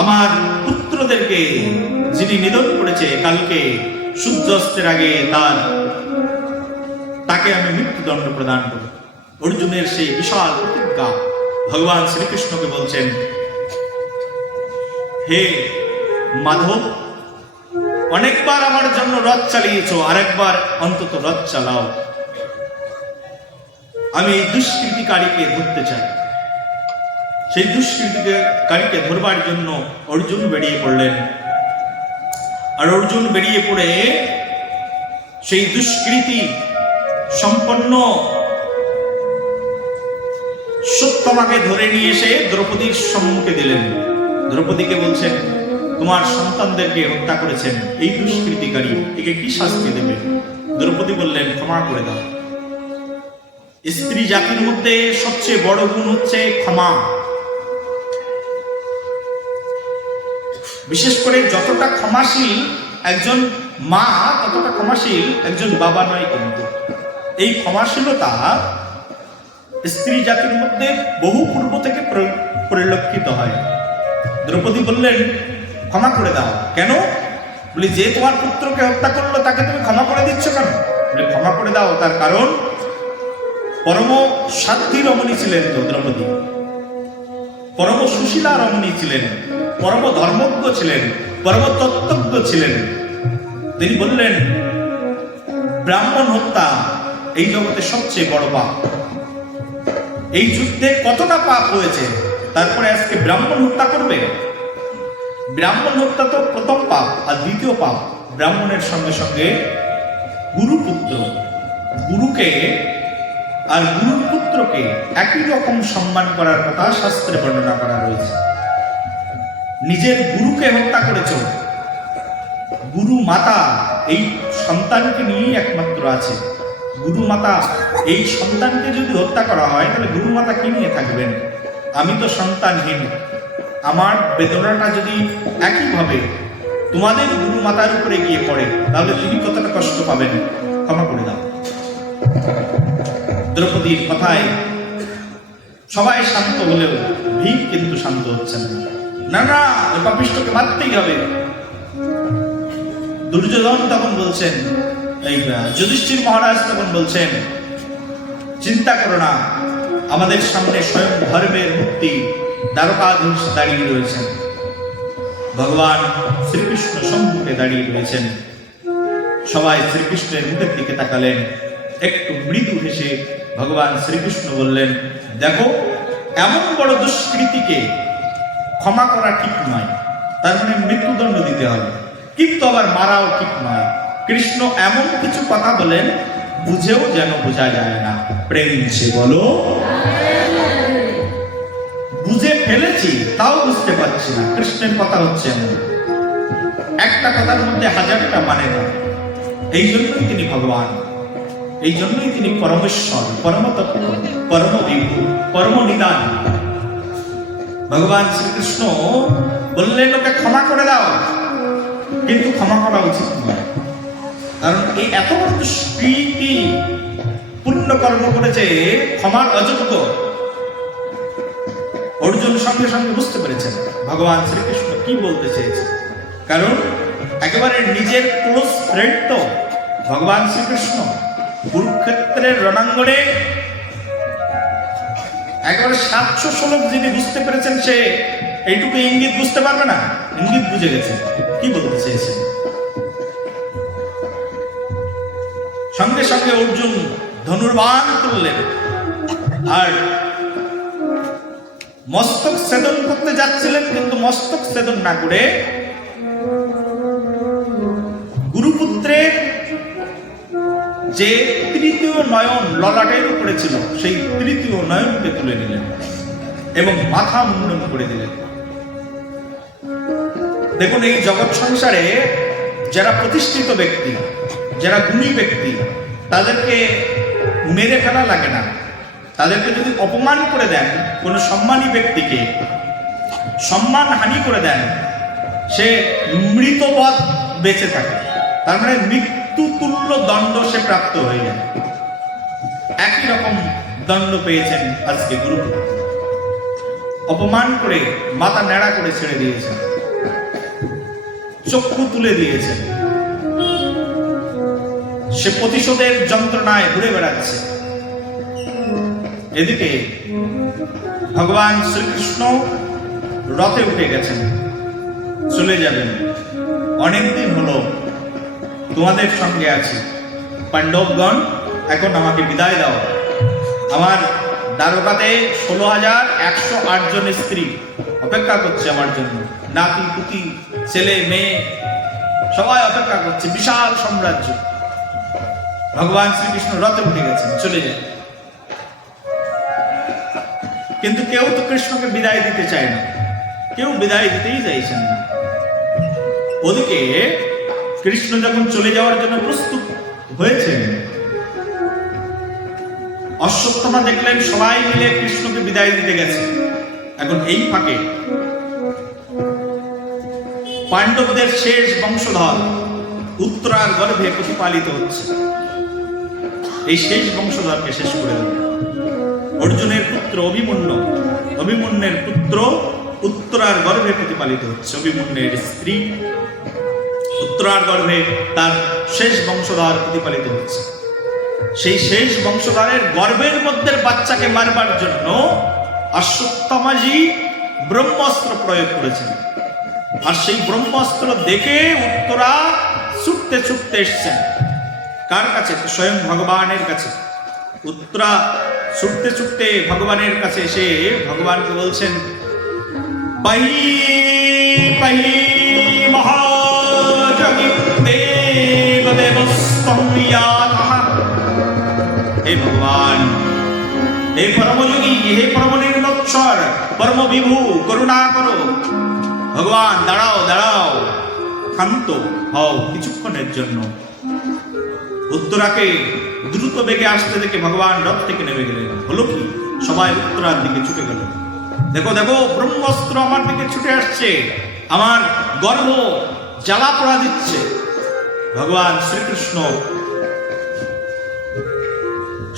আমার পুত্রদেরকে যিনি নিধন করেছে কালকে সূর্যাস্তের আগে তাকে আমি মৃত্যুদণ্ড প্রদান করব। অর্জুনের সেই বিশাল প্রতিজ্ঞা ভগবান শ্রীকৃষ্ণকে বলছেন, হে মাধব, অনেকবার আমার জন্য রথ চালিয়েছ, আরেকবার অন্তত রথ চালাও। আমি এই দুষ্কৃতিকারীকে ধরতে চাই। সেই দুষ্কৃতিকারীকে ধরবার জন্য অর্জুন বেরিয়ে পড়লেন। আর অর্জুন বেরিয়ে পড়ে সেই দুষ্কৃতি সম্পন্ন সত্যমাকে ধরে নিয়ে এসে দ্রৌপদীর সম্মুখে দিলেন। দ্রৌপদীকে বলছেন, তোমার সন্তানদেরকে হত্যা করেছেন এই দুষ্কৃতিকারী, একে কি শাস্তি দেবে? দ্রৌপদী বললেন, ক্ষমা করে দাও। স্ত্রী জাতির মধ্যে সবচেয়ে বড় গুণ হচ্ছে ক্ষমা। বিশেষ করে যতটা ক্ষমাশীল একজন মা, ততটা ক্ষমাশীল একজন বাবা নয়। কিন্তু এই ক্ষমাশীলতা স্ত্রী জাতির মধ্যে বহু পূর্ব থেকে পরিলক্ষিত হয়। দ্রৌপদী বললেন, ক্ষমা করে দাও। কেন? বলি, যে তোমার পুত্রকে হত্যা করলো তাকে তুমি ক্ষমা করে দিচ্ছ কেন? বলে, ক্ষমা করে দাও তার কারণ পরম সাধ্বী রমণী ছিলেন তো দ্রৌপদী, পরম সুশীলা রমণী ছিলেন, পরম ধর্মজ্ঞ ছিলেন, পরম তত্ত্বজ্ঞ ছিলেন। তিনি বললেন, ব্রাহ্মণ হত্যা এই জগতে সবচেয়ে বড় পাপ। এই যুদ্ধে কতটা পাপ হয়েছে তারপরে আজকে ব্রাহ্মণ হত্যা করবে? ব্রাহ্মণ হত্যা তো প্রথম পাপ, আর দ্বিতীয় পাপ ব্রাহ্মণের সঙ্গে সঙ্গে গুরুপুত্র, গুরুকে আর গুরুর পুত্রকে একই রকম সম্মান করার কথা শাস্ত্রে বর্ণনা করা রয়েছে। নিজের গুরুকে হত্যা করেছ, গুরু মাতা এই সন্তানকে নিয়েই একমাত্র আছে। গুরু মাতা এই সন্তানকে যদি হত্যা করা হয় তাহলে গুরু মাতা কি নিয়ে থাকবেন? আমি তো সন্তানহীন, আমার বেদনাটা যদি একইভাবে তোমাদের গুরু মাতার উপরে গিয়ে পড়ে তাহলে তিনি কতটা কষ্ট পাবেন, ক্ষমা করে দাও। দ্রৌপদীর কথায় সবাই শান্ত হলেও ভীম কিন্তু শান্ত হচ্ছেন না। না, ওই পাপিষ্ঠকে মারতেই হবে। দুর্যোধন তখন বলছেন, এই যুধিষ্ঠির মহারাজ তখন বলছেন, চিন্তা করো না, আমাদের সামনে স্বয়ং ধর্মের মূর্তি দ্বারকাধীশ দাঁড়িয়ে রয়েছেন, ভগবান শ্রীকৃষ্ণ সম্মুখে দাঁড়িয়ে রয়েছেন। সবাই শ্রীকৃষ্ণের মুখের দিকে তাকালেন। একটু মৃদু হেসে ভগবান শ্রীকৃষ্ণ বললেন, দেখো, এমন বড় দুষ্কৃতিকে ক্ষমা করা ঠিক নয়, তার মানে মৃত্যুদণ্ড দিতে হবে, কিন্তু আবার মারাও ঠিক নয়। কৃষ্ণ এমন কিছু কথা বলেন বুঝেও যেন বোঝা যায় না। প্রেম সে বলো, বুঝে ফেলেছি তাও বুঝতে পারছি না। কৃষ্ণের কথা হচ্ছে এমন, একটা কথার মধ্যে হাজারটা মানে না। এই জন্যই তিনি ভগবান, এই জন্যই তিনি পরমেশ্বর, পরমতত্ত্ব, পরমবিভু, পরমনিদান। ভগবান শ্রীকৃষ্ণ বললেন, ওকে ক্ষমা করে দাও, কিন্তু ক্ষমা করা উচিত নয়, কারণ এই এত বড় দুষ্কৃতি পুণ্য কর্ম করেছে, ক্ষমার অযোগ্য। অর্জুন সঙ্গে সঙ্গে বুঝতে পেরেছেন ভগবান শ্রীকৃষ্ণ কি বলতে চেয়েছে, কারণ একেবারে নিজের ক্লোজ ফ্রেন্ড তো ভগবান শ্রীকৃষ্ণ। কুরুক্ষেত্রের রণাঙ্গনে একেবারে 700 শ্লোক যিনি বুঝতে পেরেছেন, সে এইটুকু ইঙ্গিত বুঝতে পারবে না? ইঙ্গিত বুঝে গেছে কি বলতে চেয়েছেন। সঙ্গে সঙ্গে অর্জুন ধনুর্বাণ করলেন, আর মস্তক ছেদন করতে যাচ্ছিলেন, কিন্তু মস্তক ছেদন না করে গুরুপুত্রের যে তৃতীয় নয়ন ললাটের উপরে ছিল, সেই তৃতীয় নয়নকে তুলে নিলেন এবং মাথা মুন্ডন করে দিলেন। দেখুন, এই জগৎ সংসারে যারা প্রতিষ্ঠিত ব্যক্তি, যারা গুণী ব্যক্তি, তাদেরকে মেরে ফেলা লাগে না। তাদেরকে যদি অপমান করে দেন, কোনো সম্মানী ব্যক্তিকে সম্মান হানি করে দেন, সে মৃতবৎ বেঁচে থাকে, তার মানে মৃত্যু তুল্য দণ্ড সে প্রাপ্ত হয়ে যায়। একই রকম দণ্ড পেয়েছেন আজকে গুরুপুত্র। অপমান করে মাথা ন্যাড়া করে ছেড়ে দিয়েছেন, চক্ষু তুলে দিয়েছেন, সে প্রতিশোধের যন্ত্রণায় ঘুরে বেড়াচ্ছে। এদিকে ভগবান শ্রীকৃষ্ণ রথে উঠে গেছেন, চলে যাবেন। অনেকদিন হলো তোমাদের সঙ্গে আছি, পাণ্ডবগণ, এখন আমাকে বিদায় দাও। আমার দ্বারকাতে 16,108 জন স্ত্রী অপেক্ষা করছে আমার জন্য, নাতি পুতি ছেলে মেয়ে সবাই অপেক্ষা করছে, বিশাল সাম্রাজ্য। ভগবান শ্রীকৃষ্ণ রথে উঠে গেছেন, চলে যায়। কিন্তু কেউ তো কৃষ্ণকে বিদায় দিতে চায় না, কেউ বিদায় দিতেই চাইছেন না। ওদিকে কৃষ্ণ যখন চলে যাওয়ার জন্য প্রস্তুত হয়েছেন, অশ্বত্থামা দেখলেন সবাই মিলে কৃষ্ণকে বিদায় দিতে গেছে। এখন এই ফাঁকে পাণ্ডবদের শেষ বংশধর উত্তরার গর্ভে প্রতিপালিত হচ্ছে, এই শেষ বংশধরকে শেষ করে দেবে। অর্জুনের পুত্র অভিমন্যু, অভিমন্যের পুত্র উত্তরার গর্ভে প্রতিপালিত হচ্ছে। অভিমন্যের স্ত্রী উত্তরার গর্ভে তার শেষ বংশধর প্রতিপালিত হচ্ছে। সেই শেষ বংশধরের গর্ভের মধ্যে বাচ্চাকে মারবার জন্য অশ্বত্থামাজি ব্রহ্মাস্ত্র প্রয়োগ করেছেন। আর সেই ব্রহ্মাস্ত্র দেখে উত্তরা ছুটতে ছুটতে এসছেন কার কাছে? স্বয়ং ভগবানের কাছে। উত্তরা ছুটতে ছুটতে ভগবানের কাছে এসে ভগবানকে বলছেন, পাহি পাহি মহাযোগী দেব দেবস্তম ইয়াতঃ। হে ভগবান, হে পরমযোগী, হে পরম নির্লজ্জর, পরম বিভু, করুণা করো। ভগবান দাঁড়াও দাঁড়াও, শান্ত হও কিছুক্ষণের জন্য। উত্তরাকে দ্রুত বেগে আসতে দেখে ভগবান রথ থেকে নেমে গেলেন। হলো কি? সবাই উত্তরার দিকে ছুটে গেল। দেখো দেখো, ব্রহ্মাস্ত্র আমার দিকে ছুটে আসছে, আমার গর্ভ জ্বালা পোড়া দিচ্ছে। ভগবান শ্রীকৃষ্ণ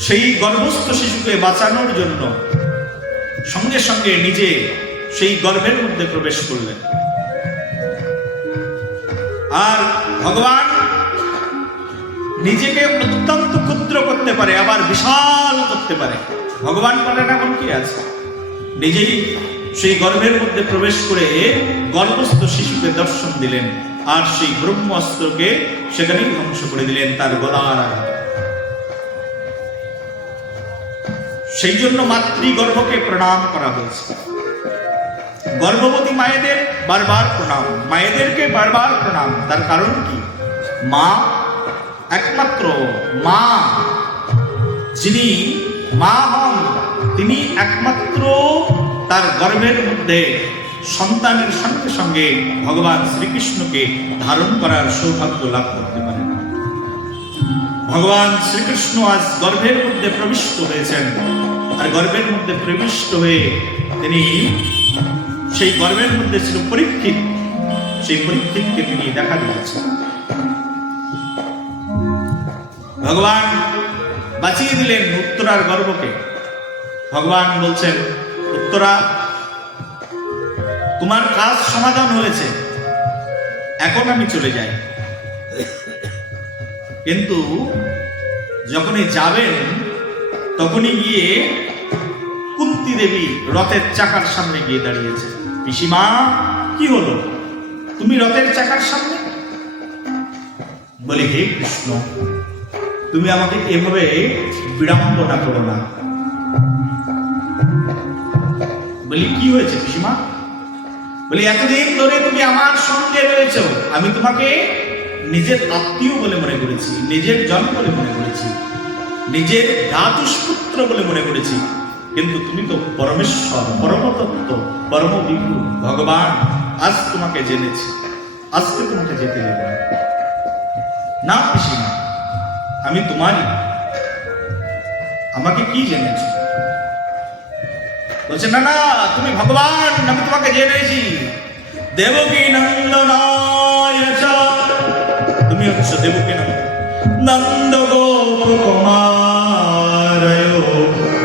সেই গর্ভস্থ শিশুকে বাঁচানোর জন্য সঙ্গে সঙ্গে নিজে সেই গর্ভের মধ্যে প্রবেশ করলেন। আর ভগবান নিজেকে অত্যন্ত ক্ষুদ্র করতে পারে, আবার বিশাল করতে পারে। ভগবান পারেন এমন কি আছে? নিজেই সেই গর্ভের মধ্যে প্রবেশ করে গর্ভস্থ শিশুকে দর্শন দিলেন, আর সেই ব্রহ্মাস্ত্রকে সেখানেই ধ্বংস করে দিলেন তার গলার আঘাতে। সেই জন্য মাতৃগর্ভকে প্রণাম করা হয়েছে। গর্ভবতী মায়েদের বারবার প্রণাম, মায়েদেরকে বারবার প্রণাম। তার কারণ কি? মা একমাত্র, মা যিনি মা হন তিনি একমাত্র তার গর্ভের মধ্যে সন্তানের সঙ্গে সঙ্গে ভগবান শ্রীকৃষ্ণকে ধারণ করার সৌভাগ্য লাভ করতে পারেন। ভগবান শ্রীকৃষ্ণ আজ গর্ভের মধ্যে প্রবিষ্ট হয়েছেন, আর গর্ভের মধ্যে প্রবিষ্ট হয়ে তিনি, সেই গর্ভের মধ্যে ছিল পরীক্ষিত, সেই পরীক্ষিতকে তিনি দেখা দিয়েছেন। ভগবান বাঁচিয়ে দিলেন উত্তরার গর্ভকে। ভগবান বলছেন, উত্তরা, তোমার কাজ সমাধান হয়েছে, এখন আমি চলে যাই। কিন্তু যখনই যাবেন তখনই গিয়ে কুন্তী দেবী রথের চাকার সামনে গিয়ে দাঁড়িয়েছে। পিসিমা, কি হলো, তুমি রথের চাকার সামনে? বলি, হে কৃষ্ণ, তুমি আমাকে এভাবে বিড়ম্বনা করো না। বলি, কি হয়েছে পিসিমা? বলি, এতদিন ধরে তুমি আমার সঙ্গে রয়েছ, আমি তোমাকে নিজের আত্মীয় বলে মনে করেছি, নিজের জন বলে মনে করেছি, নিজের ভ্রাতুষ্পুত্র বলে মনে করেছি। কিন্তু তুমি তো পরমেশ্বর, পরমতত্ত্ব, পরম বিভু ভগবান। আজ তোমাকে জেনেছি, আজকে তোমাকে যেতে দেব না। পিসিমা, আমি তোমারই, আমাকে কি জেনেছ? বলছে, না না, তুমি ভগবান, আমি তোমাকে জেনেছি। দেবকী নন্দনায়, তুমি হচ্ছে দেবকী নন্দ গোপকুমারায়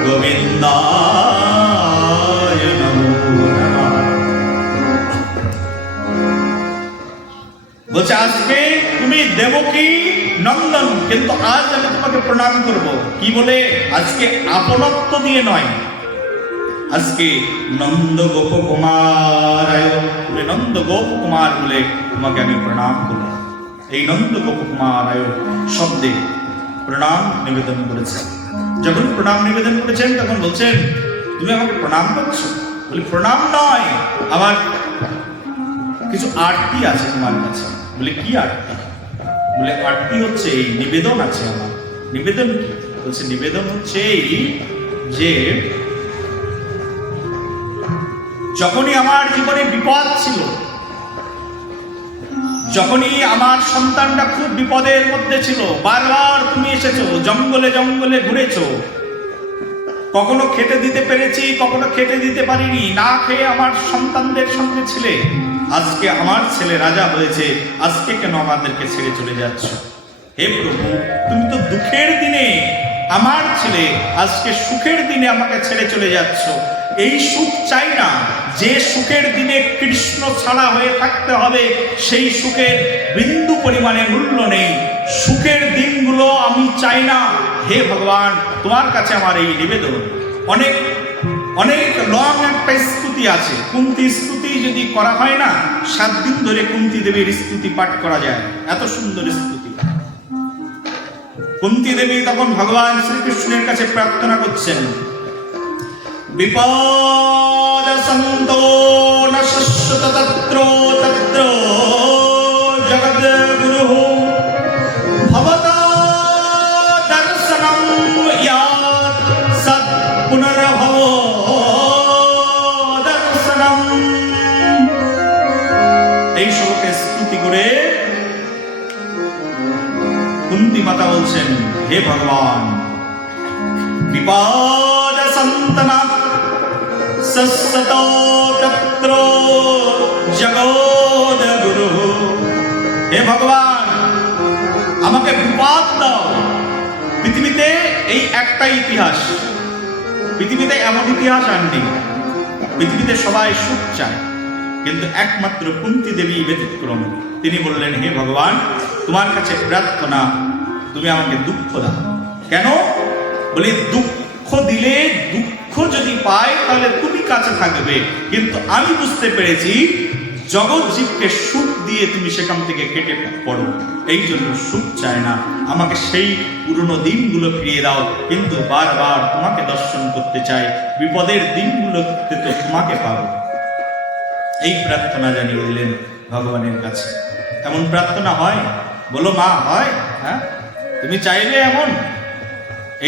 গোবিন্দায় নমো নমঃ। বলছে, আজকে তুমি দেবকী নন্দন, কিন্তু আজ আমি তোমাকে প্রণাম করব। কি বলে? আজকে আপনত্ব দিয়ে নয়, আজকে নন্দ গোপকুমারায়, তুমি নন্দ গোপকুমার বলে তোমাকে আমি প্রণাম করব। এই নন্দ গোপকুমারায় শব্দে প্রণাম নিবেদন করেছেন। যখন প্রণাম নিবেদন করেছেন তখন বলছেন, তুমি আমাকে প্রণাম করছো? বলি, প্রণাম নয়, আমার কিছু আরতি আছে তোমার কাছে। বলে, কি আরতি? বলে, আরতি হচ্ছে এই, নিবেদন আছে আমার। নিবেদন কি? বলছে, নিবেদন হচ্ছে এই যে যখনই আমার জীবনে বিপদ ছিল, যখনই আমার সন্তানটা খুব বিপদের মধ্যে ছিল, বারবার তুমি এসেছো, জঙ্গলে জঙ্গলে ঘুরেছো, কখনো খেতে দিতে পেরেছি, কখনো খেতে দিতে পারিনি, না খেয়ে আমার সন্তানদের সঙ্গে ছিলে। আজকে আমার ছেলে রাজা হয়েছে, আজকে কেন আমাদেরকে ছেড়ে চলে যাচ্ছ? হে প্রভু, তুমি তো দুঃখের দিনে আমার ছেলে, আজকে সুখের দিনে আমাকে ছেড়ে চলে যাচ্ছ। এই সুখ চাই না, যে সুখের দিনে কৃষ্ণ ছাড়া হয়ে থাকতে হবে, সেই সুখের বিন্দু পরিমাণে মূল্য নেই। সুখের দিনগুলো আমি চাই না। হে ভগবান, তোমার কাছে আমার এই নিবেদন। অনেক অনেক লং একটা স্তুতি আছে, কুন্তী স্তুতি যদি করা হয় না, 7 দিন ধরে কুন্তী দেবীর স্তুতি পাঠ করা যায়, এত সুন্দর স্তুতি। কুন্তী দেবী তখন ভগবান শ্রীকৃষ্ণের কাছে প্রার্থনা করছেন, বিপদ সন্ত নশ স্তোত্রম। এই শ্লোকে স্তুতি করে কুন্তি মাতা বলছেন, হে ভগবান, বিপদ সন্তনা সসতো তত্র জগদ গুরু। হে ভগবান, আমাকে বিপদ দাও। পৃথিবীতে এই একটাই ইতিহাস, পৃথিবীতে এমন ইতিহাস আর নেই। পৃথিবীতে সবাই সুখ চায়, কিন্তু একমাত্র কুন্তী দেবী ব্যতিক্রম। তিনি বললেন, হে ভগবান, তোমার কাছে প্রার্থনা, তুমি আমাকে দুঃখ দাও। কেন? বলি, দুঃখ দিলে, দুঃখ যদি পাই তাহলে তুমি কাছে থাকবে, কিন্তু আমি বুঝতে পেরেছি জগৎ জীবকে সুখ দিয়ে তুমি সেখান থেকে কেটে পড়ো। এই জন্য সুখ চায় না, আমাকে সেই পুরনো দিনগুলো ফিরিয়ে দাও। কিন্তু বারবার তোমাকে দর্শন করতে চাই, বিপদের দিনগুলোতে তো তোমাকে পাবো। এই প্রার্থনা জানিয়ে দিলেন ভগবানের কাছে। এমন প্রার্থনা হয়? বলো মা, হয়? হ্যাঁ, তুমি চাইলে এমন।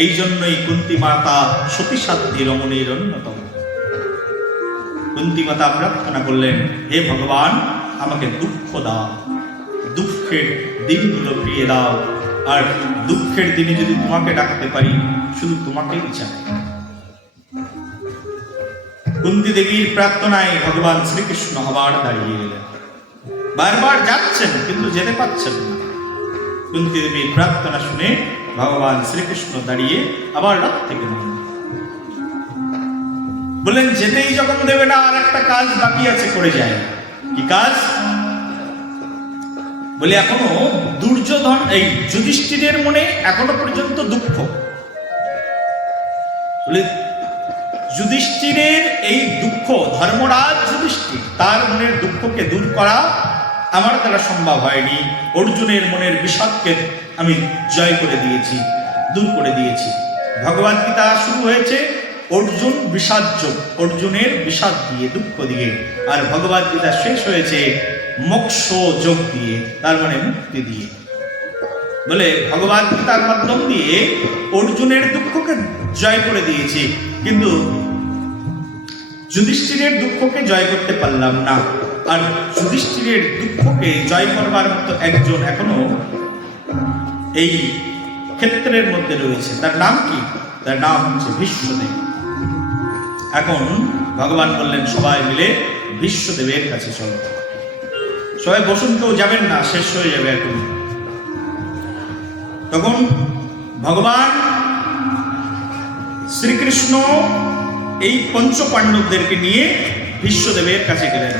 এই জন্যই কুন্তী মাতা সতী সাধ্বী রমণীর অন্যতম। কুন্তী মাতা প্রার্থনা করলেন, হে ভগবান, আমাকে দুঃখ দাও, দুঃখের দিনগুলো ফিরিয়ে দাও। আর দুঃখের দিনে যদি তোমাকে ডাকতে পারি, শুধু তোমাকেই চাই। কুন্তী দেবীর প্রার্থনায় ভগবান শ্রীকৃষ্ণ আবার দাঁড়িয়ে গেলেন। বারবার যাচ্ছেন কিন্তু যেতে পারছেন না। কুন্তী দেবীর প্রার্থনা শুনে ভগবান শ্রীকৃষ্ণ দাঁড়িয়ে আবার রথ থেকে নামলেন। বললেন, যেতেই যখন দেবে না, আর একটা কাজ বাকি আছে, করে যায়। কি কাজ? বলে, এখনো দুর্যোধন, এই যুধিষ্ঠিরের মনে এখনো পর্যন্ত দুঃখ। বলে, যুধিষ্ঠিরের এই দুঃখ, ধর্মরাজ যুধিষ্ঠির, তার মনের দুঃখকে দূর করা আমার দ্বারা সম্ভব হয়নি। অর্জুনের মনের বিষাদকে আমি জয় করে দিয়েছি, দূর করে দিয়েছি। ভগবদ গীতা শুরু হয়েছে অর্জুন বিষাদ যোগ, অর্জুনের বিষাদ দিয়ে, দুঃখ দিয়ে। আর ভগবদ গীতা শেষ হয়েছে মোক্ষ যোগ দিয়ে, তার মানে মুক্তি দিয়ে। বলে, ভগবদ গীতার মাধ্যম দিয়ে অর্জুনের দুঃখকে জয় করে দিয়েছি, কিন্তু যুধিষ্ঠিরের দুঃখকে জয় করতে পারলাম না। আর যুধিষ্ঠিরের দুঃখকে জয় করবার মতো একজন এখনো এই ক্ষেত্রের মধ্যে রয়েছে। তার নাম কি? তার নাম হচ্ছে ভীষ্মদেব। এখন ভগবান বললেন, সবাই মিলে ভীষ্মদেবের কাছে চলো। সবাই বসুন, কেউ যাবেন না, শেষ হয়ে যাবে এখন। তখন ভগবান শ্রীকৃষ্ণ এই পঞ্চ পাণ্ডবদেরকে নিয়ে ভীষ্মদেবের কাছে গেলেন।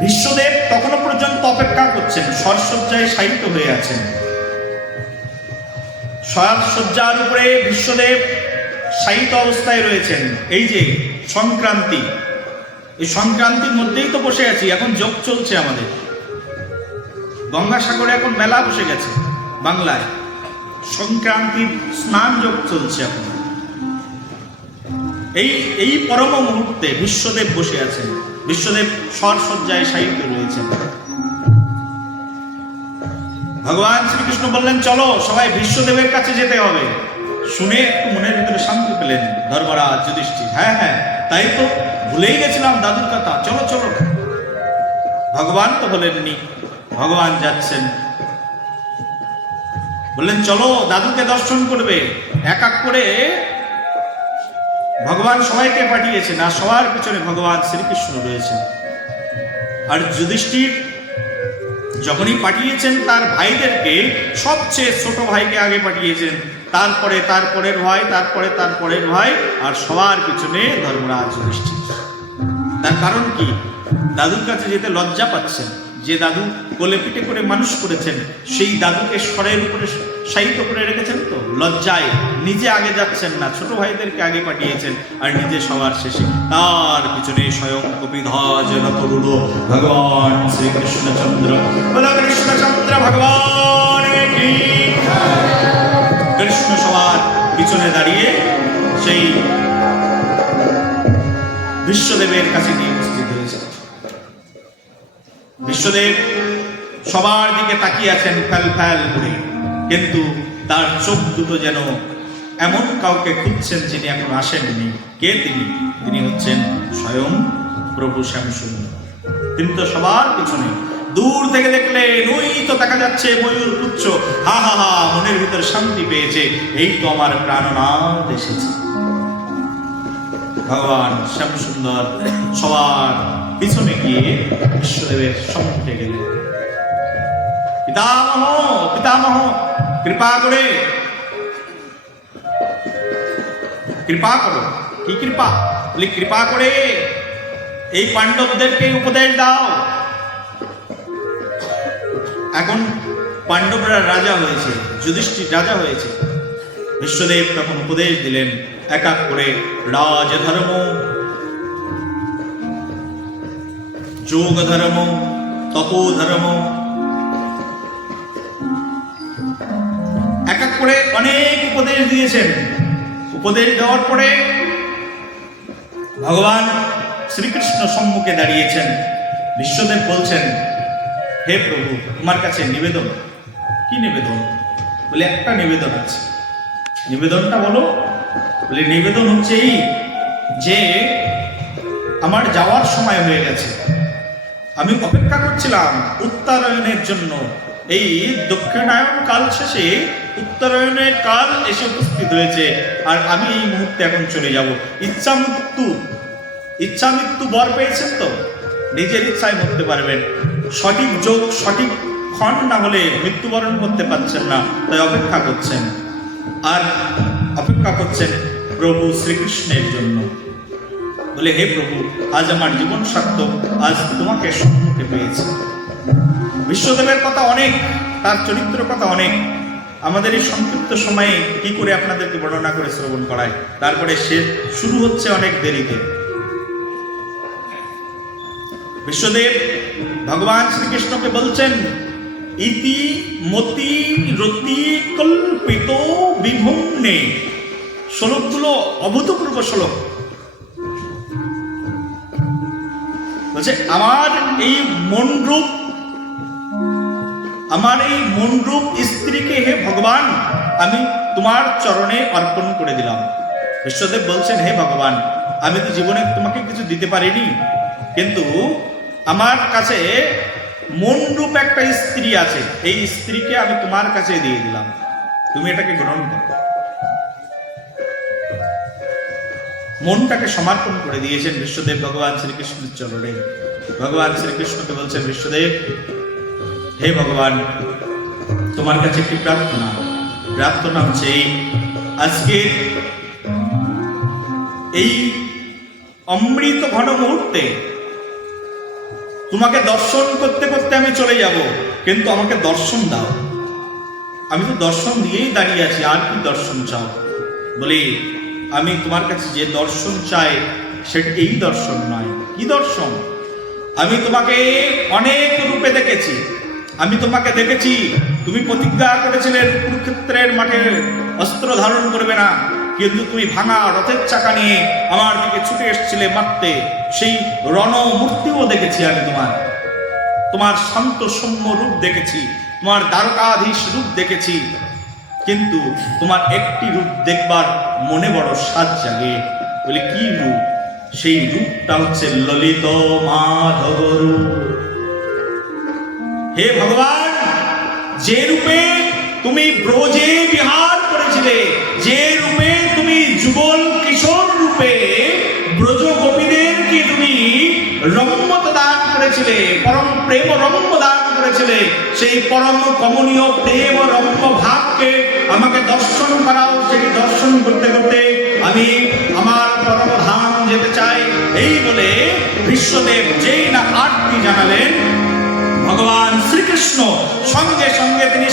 ভীষ্মদেব তখনও পর্যন্ত অপেক্ষা করছেন, স্বরসজ্জায় শায়িত হয়ে আছেন। স্বরসজ্জার উপরে ভীষ্মদেব শায়িত অবস্থায় রয়েছেন। এই যে সংক্রান্তি, এই সংক্রান্তির মধ্যেই তো বসে আছি, এখন যোগ চলছে আমাদের। গঙ্গাসাগরে এখন মেলা বসে গেছে বাংলায়, সংক্রান্তির স্নান যোগ চলছে এখন। এই পরম মুহূর্তে ভীষ্মদেব বসে আছেন। ভীষ্মদেব স্বরসজ্জায় শায়িত রয়েছেন। ভগবান শ্রীকৃষ্ণ বললেন, চলো সবাই ভীষ্মদেবের কাছে যেতে হবে। শুনে একটু মনের ভিতরে শান্তি পেলেন ধর্মরাজ যুধিষ্ঠির। হ্যাঁ হ্যাঁ, তাই তো, ভুলেই গেছিলাম দাদুর কথা, চলো চলো। ভগবান তো বলেননি, ভগবান যাচ্ছেন। বললেন, চলো দাদুকে দর্শন করবে। এক এক করে ভগবান সবাইকে পাঠিয়েছেন, আর সবার পিছনে ভগবান শ্রীকৃষ্ণ রয়েছেন। আর যুধিষ্ঠির যখনই পাঠিয়েছেন তার ভাইদেরকে, সবচেয়ে ছোট ভাইকে আগে পাঠিয়েছেন, তারপরে তারপরের ভাই, তারপরে তারপরের ভাই, আর সবার পিছনে ধর্মরাজ যুধিষ্ঠির। তার কারণ কি? দাদুর কাছে যেতে লজ্জা পাচ্ছেন। যে দাদু কোলে পিঠে করে মানুষ করেছেন, সেই দাদুকে স্বরের উপরে শায়িত করে রেখেছেন, তো লজ্জায় নিজে আগে যাচ্ছেন না, ছোট ভাইদেরকে আগে পাঠিয়েছেন, আর নিজে সবার শেষে। তার পিছনে স্বয়ং কপিধ্বজ রতরূঢ় ভগবান শ্রীকৃষ্ণচন্দ্র। বলো কৃষ্ণচন্দ্র ভগবান কি। কৃষ্ণ সবার পিছনে দাঁড়িয়ে সেই ভীষ্মদেবের কাছে গিয়ে উপস্থিত হয়েছে। ভীষ্মদেব সবার দিকে তাকিয়ে আছেন ফ্যাল ফ্যাল করে, কিন্তু তার চোখ দুটো যেন এমন কাউকে খুঁজছেন যিনি এখন আসেননি। কে তিনি? তিনি হচ্ছেন স্বয়ং প্রভু শ্যামসুন্দর। তিনি তো সবার পিছনে, দূর থেকে দেখলে ওই তো দেখা যাচ্ছে ময়ূর পুচ্ছ, হা হা হা, মনের ভিতর শান্তি পেয়েছে, এই তো আমার প্রাণনাথ এসেছে। ভগবান শ্যামসুন্দর সবার পিছনে গিয়ে বিশ্বদেবের সম্মুখে গেলেন। পিতামহ, পিতামহ, কৃপা করে, কৃপা করো। কি কৃপা? বলি কৃপা করে এই পাণ্ডবদেরকে উপদেশ দাও। এখন পাণ্ডবরা রাজা হয়েছে, যুধিষ্ঠির রাজা হয়েছে। বিশ্বদেব তখন উপদেশ দিলেন এক এক করে, রাজধর্ম, যোগ ধর্ম, তপোধর্ম, এক এক করে অনেক উপদেশ দিয়েছেন। উপদেশ দেওয়ার পরে ভগবান শ্রীকৃষ্ণ সম্মুখে দাঁড়িয়েছেন। বিশ্বদেব বলছেন, হে প্রভু, তোমার কাছে নিবেদন। কি নিবেদন? বলে একটা নিবেদন আছে। নিবেদনটা বলো। বলে নিবেদন হচ্ছে এই যে আমার যাওয়ার সময় হয়ে গেছে, আমি অপেক্ষা করছিলাম উত্তরায়ণের জন্য। এই দক্ষিণায়ন কাল শেষে উত্তরায়ণের কাল এসে উপস্থিত হয়েছে, আর আমি এই মুহূর্তে এখন চলে যাব। ইচ্ছা মৃত্যু বর পেয়েছেন তো, নিজের ইচ্ছায় মরতে পারবেন। সঠিক যোগ, সঠিক ক্ষণ না হলে মৃত্যুবরণ করতে পারছেন না, তাই অপেক্ষা করছেন। আর অপেক্ষা করছেন প্রভু শ্রীকৃষ্ণের জন্য। বলে হে প্রভু, আজ আমার জীবন সার্থক, আজ তোমাকে সম্মুখে পেয়েছি। বিশ্বদেবের কথা অনেক, তার চরিত্র কথা অনেক। আমাদের এই সংক্ষিপ্ত সময়ে কি করে আপনাদেরকে বর্ণনা করে শ্রবণ করায়। তারপরে সে শুরু হচ্ছে অনেক দেরিতে। বিশ্বদেব ভগবান শ্রীকৃষ্ণকে বলছেন, ইতি মতি রতি কল্পিত বিভুম্নে। শ্লোকগুলো অভূতপূর্ব শ্লোক। বলছে আমার এই মনরূপ স্ত্রীকে হে ভগবান আমি তোমার চরণে অর্পণ করে দিলাম। বিশ্বদেব বলছেন, হে ভগবান, আমি তো জীবনে তোমাকে কিছু দিতে পারিনি, কিন্তু আমার কাছে মনরূপ একটা স্ত্রী আছে, এই স্ত্রীকে আমি তোমার কাছে দিয়ে দিলাম, তুমি এটাকে গ্রহণ করো। মনটাকে সমর্পণ করে দিয়েছেন বিশ্বদেব ভগবান শ্রীকৃষ্ণের চরণে। ভগবান শ্রীকৃষ্ণকে বলছেন, বিশ্বদেব, হে ভগবান, তোমার কাছে একটি প্রার্থনা হচ্ছে এই আজকে এই অমৃত ঘন মুহূর্তে তোমাকে দর্শন করতে করতে আমি চলে যাব, কিন্তু আমাকে দর্শন দাও। আমি তো দর্শন দিয়েই দাঁড়িয়ে আছি, আর কি দর্শন চাও? বলি আমি তোমার কাছে যে দর্শন চাই সেটা এই দর্শন নয়। কি দর্শন? আমি তোমাকে অনেক রূপে দেখেছি। আমি তোমাকে দেখেছি, তুমি প্রতিজ্ঞা করেছিলে কুরুক্ষেত্রের মাঠে অস্ত্র ধারণ করবে না, কিন্তু তুমি ভাঙা রথের চাকা নিয়ে আমার দিকে ছুটে এসেছিলে মারতে। সেই রণমূর্তিও দেখেছি আমি, তোমার শান্ত সৌম্য রূপ দেখেছি, তোমার দ্বারকাধীশ রূপ দেখেছি, কিন্তু তোমার একটি রূপ দেখবার মনে বড় সাজ জাগে। বলে কি রূপ? সেই রূপটা হচ্ছে ললিত মাধব রূপ। হে ভগবান, যে রূপে তুমি ব্রজে বিহার করেছিলে, যে রূপে তুমি যুগল কিশোর রূপে ব্রজ গোপীদেরকে তুমি রম্যত দান করেছিলে, পরম প্রেম রম্য দান করেছিলে, সেই পরম কমনীয় প্রেম রম্য ভাবকে আমাকে দর্শন করাও। সেই দর্শন করতে করতে আমি আমার পরম ধাম যেতে চাই। এই বলে বিশ্বদেব যেই না আরতি জানালেন, ভগবান শ্রীকৃষ্ণ সঙ্গে সঙ্গে তিনি